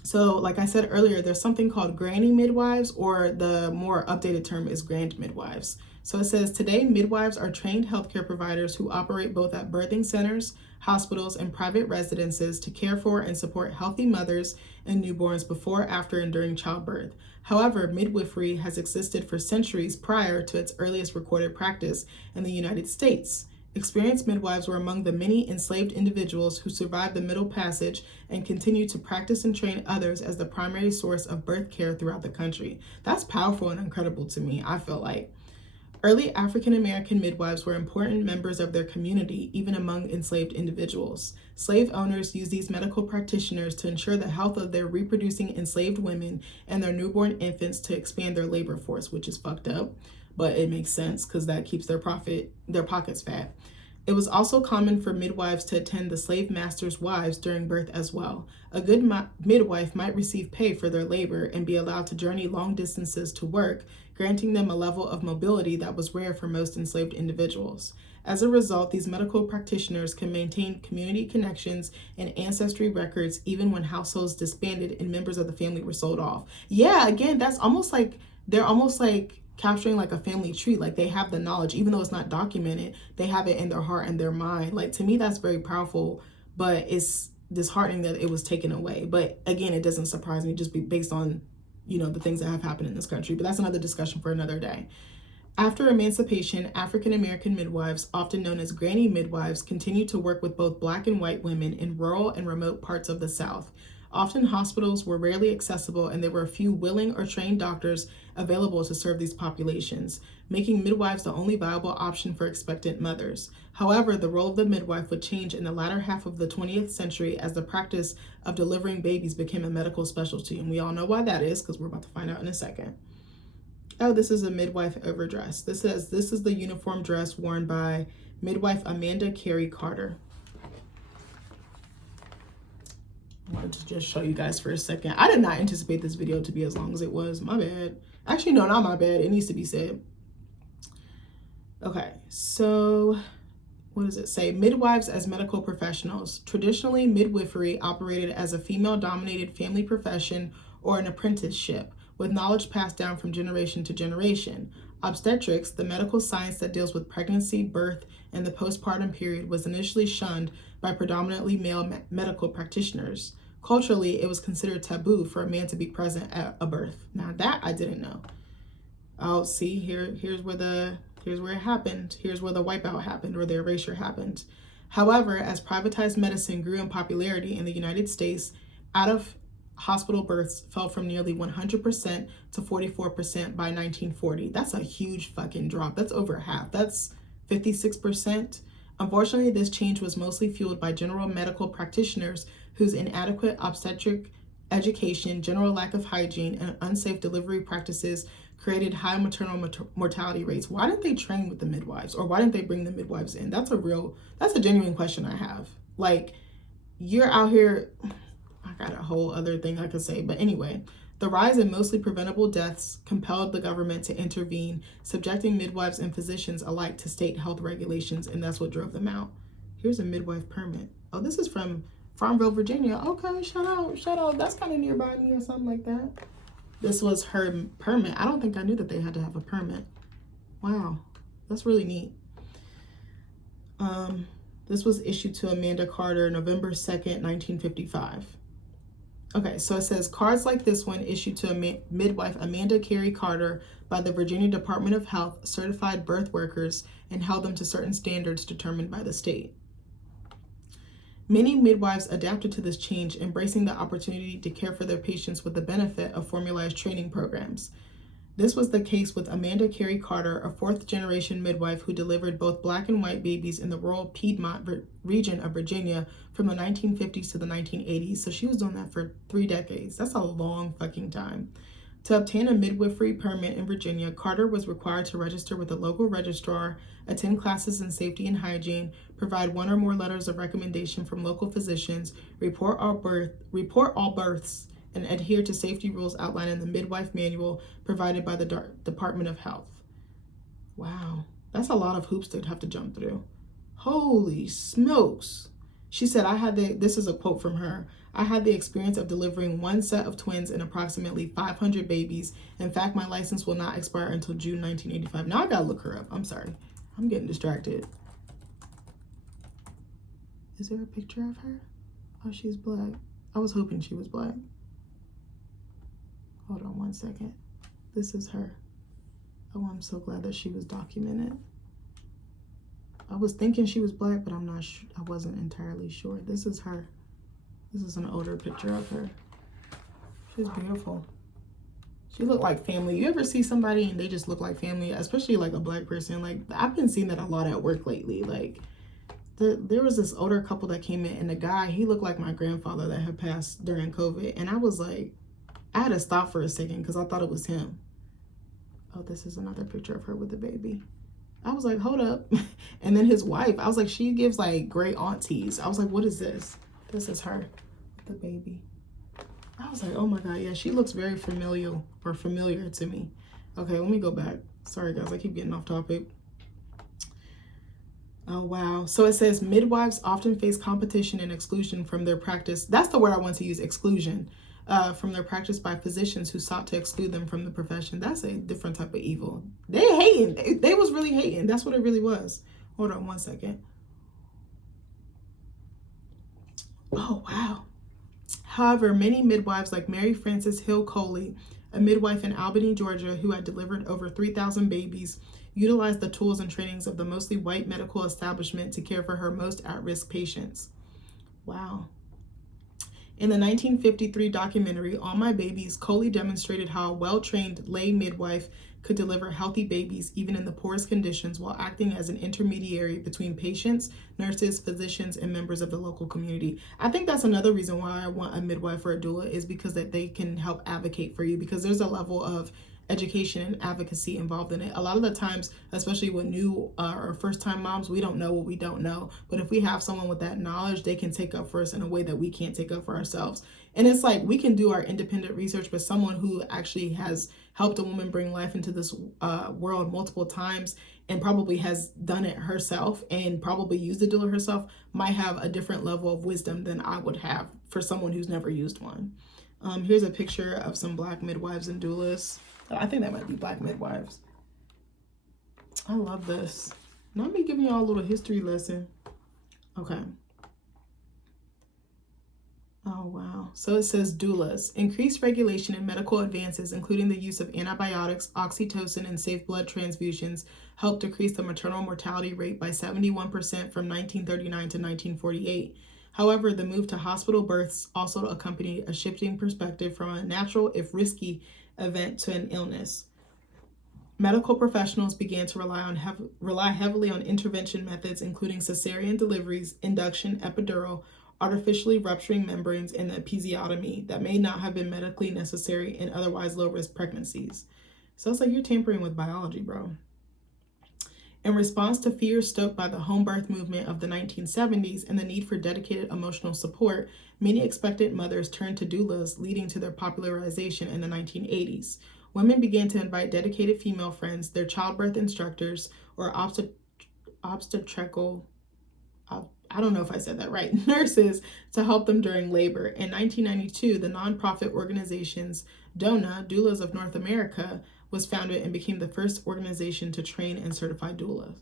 So like I said earlier, there's something called granny midwives, or the more updated term is grand midwives. So it says, today midwives are trained healthcare providers who operate both at birthing centers, hospitals, and private residences to care for and support healthy mothers and newborns before, after, and during childbirth. However, midwifery has existed for centuries prior to its earliest recorded practice in the United States. Experienced midwives were among the many enslaved individuals who survived the Middle Passage and continued to practice and train others as the primary source of birth care throughout the country. That's powerful and incredible to me, I feel like. Early African American midwives were important members of their community, even among enslaved individuals. Slave owners used these medical practitioners to ensure the health of their reproducing enslaved women and their newborn infants to expand their labor force, which is fucked up. But it makes sense because that keeps their pockets fat. It was also common for midwives to attend the slave masters' wives during birth as well. A good midwife might receive pay for their labor and be allowed to journey long distances to work, granting them a level of mobility that was rare for most enslaved individuals. As a result, these medical practitioners can maintain community connections and ancestry records even when households disbanded and members of the family were sold off. Yeah, again, that's almost like, they're almost like capturing like a family tree. Like they have the knowledge, even though it's not documented, they have it in their heart and their mind. Like, to me, that's very powerful, but it's disheartening that it was taken away. But again, it doesn't surprise me, just based on, you know, the things that have happened in this country. But that's another discussion for another day. After emancipation, African American midwives, often known as granny midwives, continued to work with both Black and white women in rural and remote parts of the South. Often hospitals were rarely accessible and there were a few willing or trained doctors available to serve these populations, making midwives the only viable option for expectant mothers. However, the role of the midwife would change in the latter half of the 20th century as the practice of delivering babies became a medical specialty. And we all know why that is, because we're about to find out in a second. Oh, this is a midwife overdress. This is the uniform dress worn by midwife Amanda Carey Carter. I wanted to just show you guys for a second. I did not anticipate this video to be as long as it was. My bad. Actually, no, not my bad. It needs to be said. Okay, so what does it say? Midwives as medical professionals. Traditionally, midwifery operated as a female-dominated family profession or an apprenticeship, with knowledge passed down from generation to generation. Obstetrics, the medical science that deals with pregnancy, birth, and the postpartum period, was initially shunned by predominantly male medical practitioners. Culturally, it was considered taboo for a man to be present at a birth. Now that I didn't know. Oh, see, here's where it happened. Here's where the wipeout happened, or the erasure happened. However, as privatized medicine grew in popularity in the United States, out of hospital births fell from nearly 100% to 44% by 1940. That's a huge fucking drop. That's over half. That's 56%. Unfortunately, this change was mostly fueled by general medical practitioners whose inadequate obstetric education, general lack of hygiene, and unsafe delivery practices created high maternal mortality rates. Why didn't they train with the midwives, or why didn't they bring the midwives in? That's a genuine question I have. Like, you're out here, I got a whole other thing I could say, but anyway, the rise in mostly preventable deaths compelled the government to intervene, subjecting midwives and physicians alike to state health regulations, and that's what drove them out. Here's a midwife permit. Oh, this is from Farmville, Virginia. Okay, shout out. That's kind of nearby me or something like that. This was her permit. I don't think I knew that they had to have a permit. Wow, that's really neat. This was issued to Amanda Carter November 2nd, 1955. Okay, so it says, cards like this one issued to midwife Amanda Carey Carter by the Virginia Department of Health certified birth workers and held them to certain standards determined by the state. Many midwives adapted to this change, embracing the opportunity to care for their patients with the benefit of formalized training programs. This was the case with Amanda Carey Carter, a fourth-generation midwife who delivered both Black and white babies in the rural Piedmont region of Virginia from the 1950s to the 1980s. So she was doing that for 3 decades. That's a long fucking time. To obtain a midwifery permit in Virginia, Carter was required to register with a local registrar, attend classes in safety and hygiene, provide 1 or more letters of recommendation from local physicians, report all births, and adhere to safety rules outlined in the midwife manual provided by the Department of Health. Wow, that's a lot of hoops they'd have to jump through. Holy smokes. She said, this is a quote from her, I had the experience of delivering 1 set of twins and approximately 500 babies. In fact, my license will not expire until June 1985. Now I gotta look her up. I'm sorry. I'm getting distracted. Is there a picture of her? Oh, she's Black. I was hoping she was Black. Hold on 1 second. This is her. Oh, I'm so glad that she was documented. I was thinking she was Black, but I wasn't entirely sure. This is her. This is an older picture of her. She's beautiful. She looked like family. You ever see somebody and they just look like family, especially like a Black person? Like, I've been seeing that a lot at work lately. Like, there was this older couple that came in, and the guy, he looked like my grandfather that had passed during COVID. And I was like, I had to stop for a second because I thought it was him. Oh, this is another picture of her with the baby. I was like, hold up. And then his wife, I was like, she gives like great aunties. I was like, what is this? This is her with the baby. I was like, oh my God, yeah, she looks very familiar to me. Okay, let me go back. Sorry guys, I keep getting off topic. Oh wow. So it says midwives often face competition and exclusion from their practice. That's the word I want to use, exclusion. From their practice by physicians who sought to exclude them from the profession. That's a different type of evil. They hating. They was really hating. That's what it really was. Hold on 1 second. Oh, wow. However, many midwives like Mary Frances Hill Coley, a midwife in Albany, Georgia, who had delivered over 3,000 babies, utilized the tools and trainings of the mostly white medical establishment to care for her most at-risk patients. Wow. In the 1953 documentary, All My Babies, Coley demonstrated how a well-trained lay midwife could deliver healthy babies even in the poorest conditions while acting as an intermediary between patients, nurses, physicians, and members of the local community. I think that's another reason why I want a midwife or a doula, is because that they can help advocate for you, because there's a level of education and advocacy involved in it. A lot of the times, especially with new or first-time moms, we don't know what we don't know. But if we have someone with that knowledge, they can take up for us in a way that we can't take up for ourselves. And it's like we can do our independent research, but someone who actually has helped a woman bring life into this world multiple times and probably has done it herself and probably used the doula herself might have a different level of wisdom than I would have for someone who's never used one. Here's a picture of some Black midwives and doulas. I think that might be Black midwives. I love this. Not me giving y'all a little history lesson. Okay. Oh, wow. So it says doulas. Increased regulation in medical advances, including the use of antibiotics, oxytocin, and safe blood transfusions, helped decrease the maternal mortality rate by 71% from 1939 to 1948. However, the move to hospital births also accompanied a shifting perspective from a natural, if risky, event to an illness. Medical professionals began to rely heavily on intervention methods, including cesarean deliveries, induction, epidural, artificially rupturing membranes, and the episiotomy that may not have been medically necessary in otherwise low-risk pregnancies. So it's like you're tampering with biology, bro. In response to fears stoked by the home birth movement of the 1970s and the need for dedicated emotional support, many expectant mothers turned to doulas, leading to their popularization in the 1980s. Women began to invite dedicated female friends, their childbirth instructors, or obstetrical, I don't know if I said that right, nurses, to help them during labor. In 1992, the nonprofit organization's DONA, Doulas of North America, was founded and became the first organization to train and certify doulas.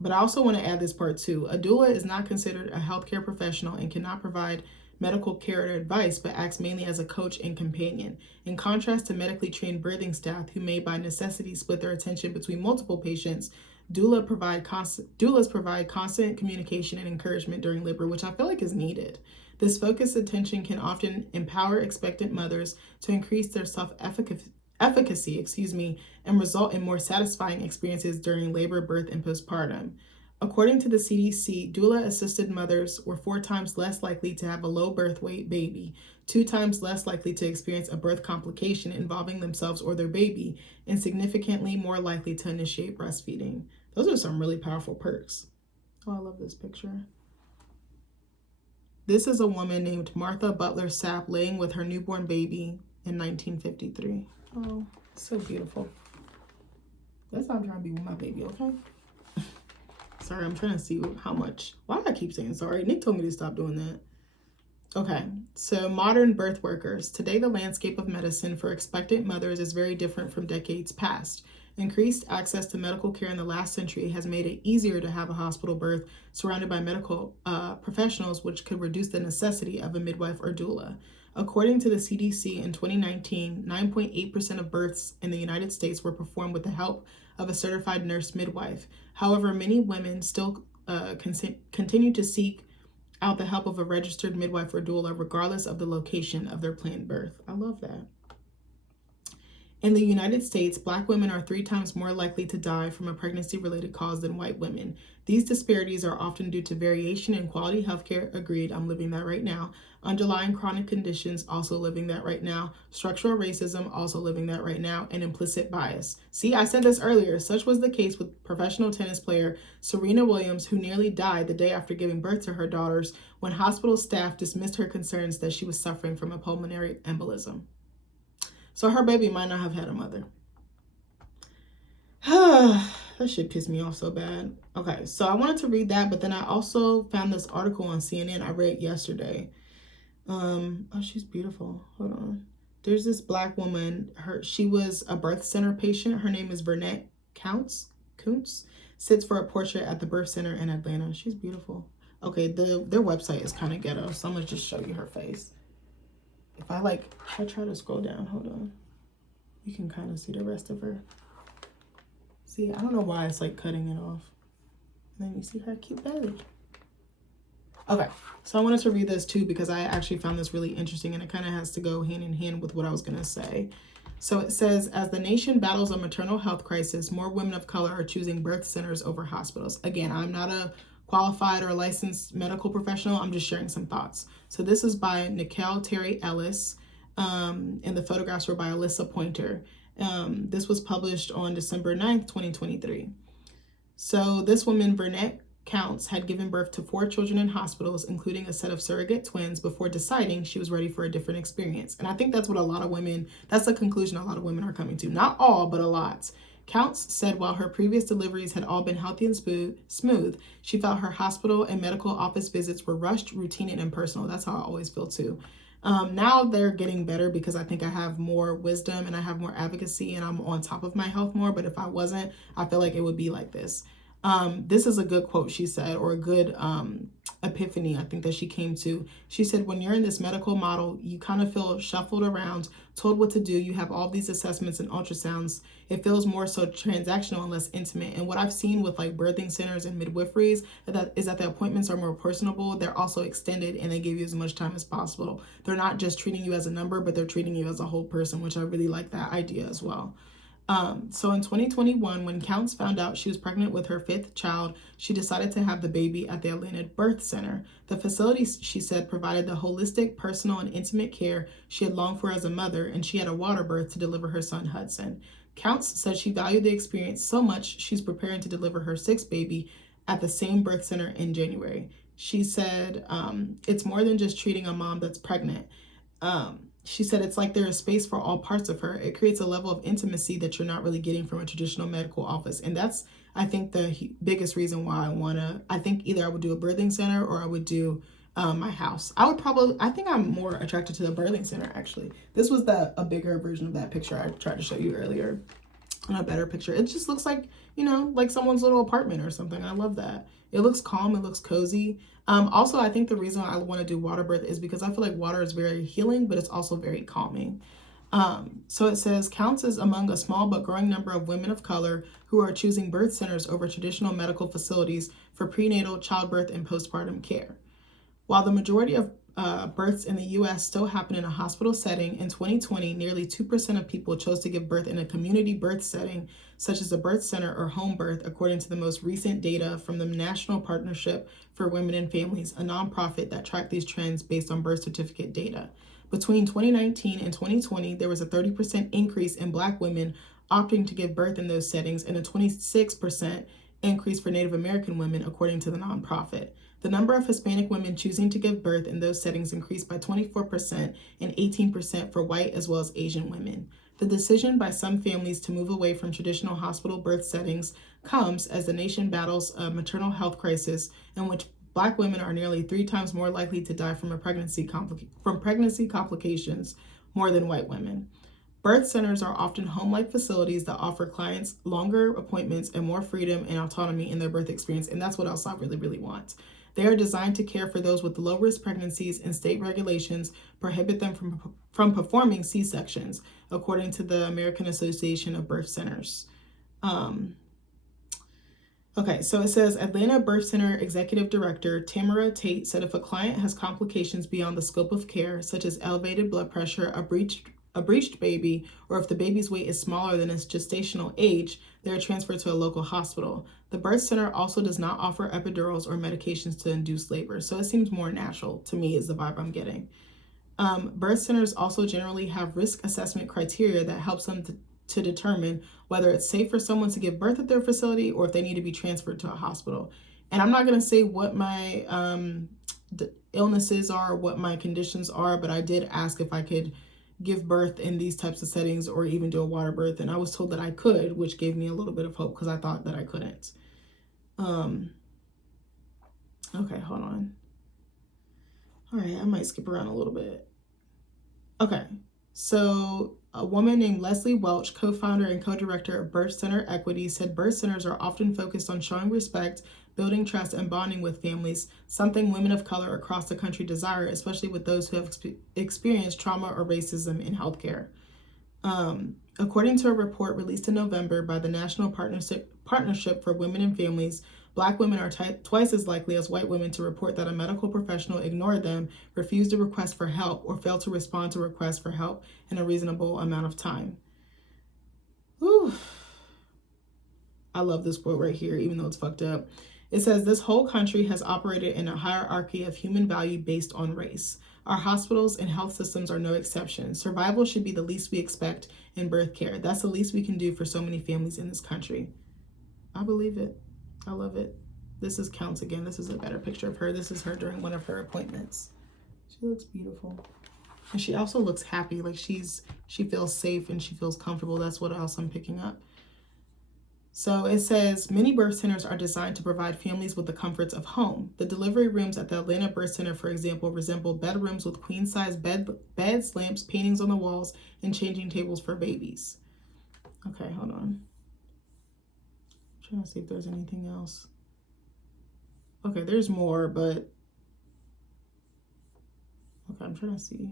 But I also want to add this part too. A doula is not considered a healthcare professional and cannot provide medical care or advice, but acts mainly as a coach and companion. In contrast to medically trained birthing staff who may by necessity split their attention between multiple patients, doulas provide constant communication and encouragement during labor, which I feel like is needed. This focused attention can often empower expectant mothers to increase their self-efficacy, and result in more satisfying experiences during labor, birth, and postpartum. According to the CDC, doula-assisted mothers were 4 times less likely to have a low birth weight baby, 2 times less likely to experience a birth complication involving themselves or their baby, and significantly more likely to initiate breastfeeding. Those are some really powerful perks. Oh, I love this picture. This is a woman named Martha Butler Sapp laying with her newborn baby in 1953. Oh, so beautiful. That's how I'm trying to be with my baby, okay? Sorry, I'm trying to see how much. Why do I keep saying sorry? Nick told me to stop doing that. Okay, so modern birth workers. Today, the landscape of medicine for expectant mothers is very different from decades past. Increased access to medical care in the last century has made it easier to have a hospital birth surrounded by medical professionals, which could reduce the necessity of a midwife or doula. According to the CDC in 2019, 9.8% of births in the United States were performed with the help of a certified nurse midwife. However, many women still continue to seek out the help of a registered midwife or doula, regardless of the location of their planned birth. I love that. In the United States, Black women are 3 times more likely to die from a pregnancy-related cause than white women. These disparities are often due to variation in quality healthcare, agreed, I'm living that right now, underlying chronic conditions, also living that right now, structural racism, also living that right now, and implicit bias. See, I said this earlier. Such was the case with professional tennis player Serena Williams, who nearly died the day after giving birth to her daughters when hospital staff dismissed her concerns that she was suffering from a pulmonary embolism. So her baby might not have had a mother. That shit pissed me off so bad. Okay, so I wanted to read that, but then I also found this article on CNN I read yesterday. Oh, she's beautiful. Hold on. There's this Black woman. She was a birth center patient. Her name is Vernette Kuntz. Sits for a portrait at the birth center in Atlanta. She's beautiful. Okay, their website is kind of ghetto, so I'm gonna just show you her face. If I try to scroll down, hold on. You can kind of see the rest of her. See, I don't know why it's like cutting it off. And then you see her cute belly. Okay, so I wanted to read this too because I actually found this really interesting, and it kind of has to go hand in hand with what I was going to say. So it says, as the nation battles a maternal health crisis, more women of color are choosing birth centers over hospitals. Again, I'm not a qualified or licensed medical professional. I'm just sharing some thoughts. So this is by Nikhil Terry Ellis, and the photographs were by Alyssa Pointer. This was published on December 9th, 2023. So this woman, Burnett Counts, had given birth to 4 children in hospitals, including a set of surrogate twins, before deciding she was ready for a different experience. And I think that's what a lot of women, that's the conclusion a lot of women are coming to. Not all, but a lot. Counts said while her previous deliveries had all been healthy and smooth, she felt her hospital and medical office visits were rushed, routine, and impersonal. That's how I always feel too. Now they're getting better because I think I have more wisdom and I have more advocacy and I'm on top of my health more. But if I wasn't, I feel like it would be like this. This is a good quote she said, or a good epiphany I think that she came to. She said, when you're in this medical model, you kind of feel shuffled around, told what to do. You have all these assessments and ultrasounds. It feels more so transactional and less intimate. And what I've seen with like birthing centers and midwiferys is that the appointments are more personable. They're also extended and they give you as much time as possible. They're not just treating you as a number, but they're treating you as a whole person, which I really like that idea as well. So in 2021, when Counts found out she was pregnant with her 5th child, she decided to have the baby at the Atlanta Birth Center. The facility, she said, provided the holistic, personal, and intimate care she had longed for as a mother, and she had a water birth to deliver her son, Hudson. Counts said she valued the experience so much she's preparing to deliver her 6th baby at the same birth center in January. She said, it's more than just treating a mom that's pregnant. She said it's like there is space for all parts of her. It creates a level of intimacy that you're not really getting from a traditional medical office. And that's, I think, the biggest reason why I think either I would do a birthing center or I would do my house. I think I'm more attracted to the birthing center, actually. This was a bigger version of that picture I tried to show you earlier. And a better picture. It just looks like, like someone's little apartment or something. I love that. It looks calm. It looks cozy. Also, I think the reason I want to do water birth is because I feel like water is very healing, but it's also very calming. So it says, Counts is among a small but growing number of women of color who are choosing birth centers over traditional medical facilities for prenatal, childbirth, and postpartum care. While the majority of births in the U.S. still happen in a hospital setting, in 2020, nearly 2% of people chose to give birth in a community birth setting, such as a birth center or home birth, according to the most recent data from the National Partnership for Women and Families, a nonprofit that tracked these trends based on birth certificate data. Between 2019 and 2020, there was a 30% increase in Black women opting to give birth in those settings and a 26% increase for Native American women, according to the nonprofit. The number of Hispanic women choosing to give birth in those settings increased by 24% and 18% for white as well as Asian women. The decision by some families to move away from traditional hospital birth settings comes as the nation battles a maternal health crisis in which Black women are nearly 3 times more likely to die from pregnancy complications more than white women. Birth centers are often home-like facilities that offer clients longer appointments and more freedom and autonomy in their birth experience, and that's what else I really, really want. They are designed to care for those with low-risk pregnancies, and state regulations prohibit them from performing C-sections, according to the American Association of Birth Centers. Okay, so it says Atlanta Birth Center Executive Director Tamara Tate said if a client has complications beyond the scope of care, such as elevated blood pressure, a breached baby, or if the baby's weight is smaller than its gestational age, they are transferred to a local hospital. The birth center also does not offer epidurals or medications to induce labor, so it seems more natural to me is the vibe I'm getting. Birth centers also generally have risk assessment criteria that helps them to determine whether it's safe for someone to give birth at their facility or if they need to be transferred to a hospital. And I'm not going to say what my illnesses are, what my conditions are, but I did ask if I could give birth in these types of settings or even do a water birth, and I was told that I could, which gave me a little bit of hope because I thought that I couldn't. Okay, hold on. All right, I might skip around a little bit. Okay, so a woman named Leslie Welch, co-founder and co-director of Birth Center Equity, said birth centers are often focused on showing respect, building trust, and bonding with families, something women of color across the country desire, especially with those who have experienced trauma or racism in healthcare. According to a report released in November by the National Partnership for Women and Families, Black women are twice as likely as white women to report that a medical professional ignored them, refused a request for help, or failed to respond to requests for help in a reasonable amount of time. Whew. I love this quote right here, even though it's fucked up. It says, "This whole country has operated in a hierarchy of human value based on race. Our hospitals and health systems are no exception. Survival should be the least we expect in birth care. That's the least we can do for so many families in this country." I believe it. I love it. This is Counts again. This is a better picture of her. This is her during one of her appointments. She looks beautiful. And she also looks happy. Like she feels safe and she feels comfortable. That's what else I'm picking up. So it says, many birth centers are designed to provide families with the comforts of home. The delivery rooms at the Atlanta Birth Center, for example, resemble bedrooms with queen-size beds, lamps, paintings on the walls, and changing tables for babies. Okay, hold on. I'm trying to see if there's anything else. Okay, there's more, but okay, I'm trying to see.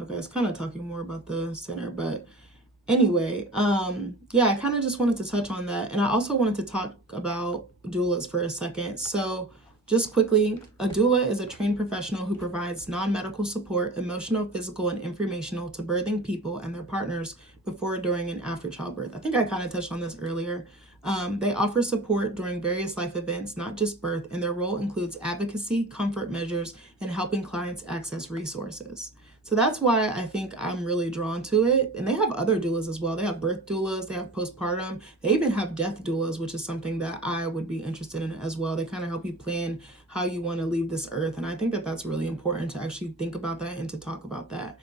Okay, it's kind of talking more about the center, but anyway, yeah, I kind of just wanted to touch on that. And I also wanted to talk about doulas for a second. So just quickly, a doula is a trained professional who provides non-medical support, emotional, physical, and informational to birthing people and their partners before, during, and after childbirth. I think I kind of touched on this earlier. They offer support during various life events, not just birth, and their role includes advocacy, comfort measures, and helping clients access resources. So that's why I think I'm really drawn to it. And they have other doulas as well. They have birth doulas, they have postpartum, they even have death doulas, which is something that I would be interested in as well. They kind of help you plan how you want to leave this earth. And I think that that's really important to actually think about that and to talk about that.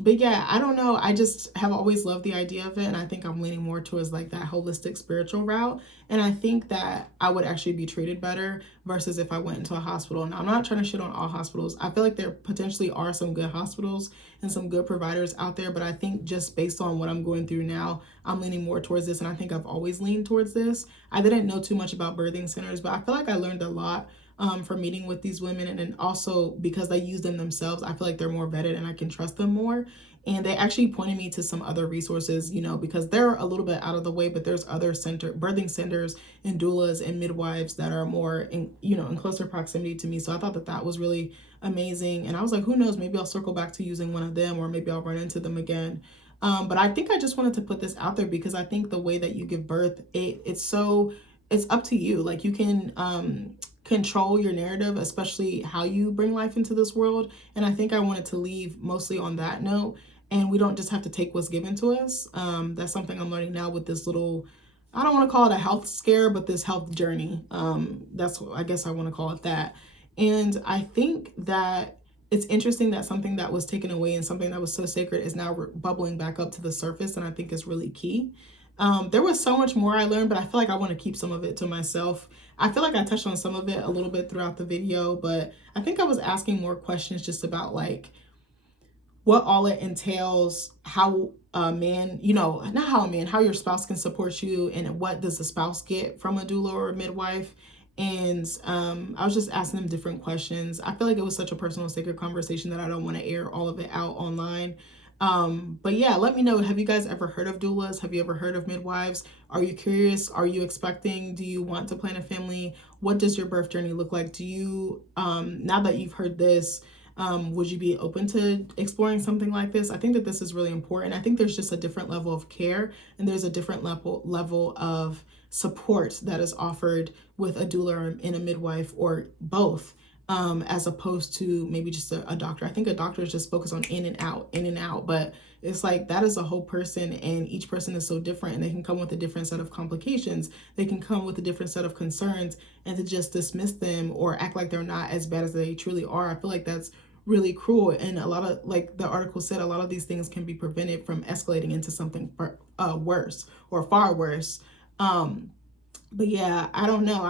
But yeah, I don't know. I just have always loved the idea of it. And I think I'm leaning more towards like that holistic spiritual route. And I think that I would actually be treated better versus if I went into a hospital. Now, I'm not trying to shit on all hospitals. I feel like there potentially are some good hospitals and some good providers out there. But I think just based on what I'm going through now, I'm leaning more towards this. And I think I've always leaned towards this. I didn't know too much about birthing centers, but I feel like I learned a lot from meeting with these women. And then also because they use them themselves, I feel like they're more vetted and I can trust them more. And they actually pointed me to some other resources, you know, because they're a little bit out of the way, but there's other birthing centers and doulas and midwives that are more in, you know, in closer proximity to me. So I thought that that was really amazing. And I was like, who knows, maybe I'll circle back to using one of them, or maybe I'll run into them again. But I think I just wanted to put this out there because I think the way that you give birth, it's up to you. Like you can control your narrative, especially how you bring life into this world. And I think I wanted to leave mostly on that note. And we don't just have to take what's given to us. That's something I'm learning now with this little, I don't want to call it a health scare, but this health journey. That's what I guess I want to call it that. And I think that it's interesting that something that was taken away and something that was so sacred is now bubbling back up to the surface. And I think is really key. There was so much more I learned, but I feel like I want to keep some of it to myself. I feel like I touched on some of it a little bit throughout the video, but I think I was asking more questions just about like what all it entails, how a man, you know, not how a man, how your spouse can support you, and what does the spouse get from a doula or a midwife. And I was just asking them different questions. I feel like it was such a personal, sacred conversation that I don't want to air all of it out online. But yeah, let me know. Have you guys ever heard of doulas? Have you ever heard of midwives? Are you curious? Are you expecting? Do you want to plan a family? What does your birth journey look like? Do you, now that you've heard this, would you be open to exploring something like this? I think that this is really important. I think there's just a different level of care and there's a different level of support that is offered with a doula and a midwife or both. As opposed to maybe just a doctor. I think a doctor is just focused on in and out, but it's like that is a whole person and each person is so different and they can come with a different set of complications. They can come with a different set of concerns, and to just dismiss them or act like they're not as bad as they truly are, I feel like that's really cruel. And a lot of, like the article said, a lot of these things can be prevented from escalating into something worse or far worse. But yeah, I don't know.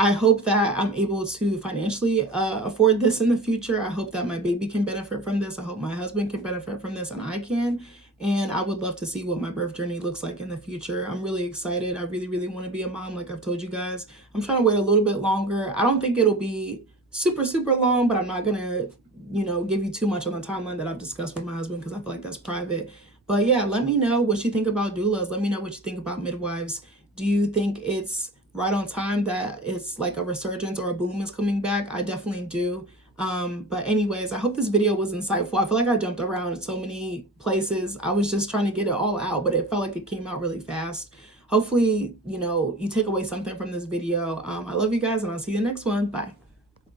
I hope that I'm able to financially afford this in the future. I hope that my baby can benefit from this. I hope my husband can benefit from this, and I can. And I would love to see what my birth journey looks like in the future. I'm really excited. I really, really want to be a mom, like I've told you guys. I'm trying to wait a little bit longer. I don't think it'll be super, super long, but I'm not going to you know, give you too much on the timeline that I've discussed with my husband because I feel like that's private. But yeah, let me know what you think about doulas. Let me know what you think about midwives. Do you think it's right on time that it's like a resurgence or a boom is coming back? I definitely do. But anyways, I hope this video was insightful. I feel like I jumped around so many places. I was just trying to get it all out, but it felt like it came out really fast. Hopefully, you know, you take away something from this video. I love you guys, and I'll see you in the next one. Bye.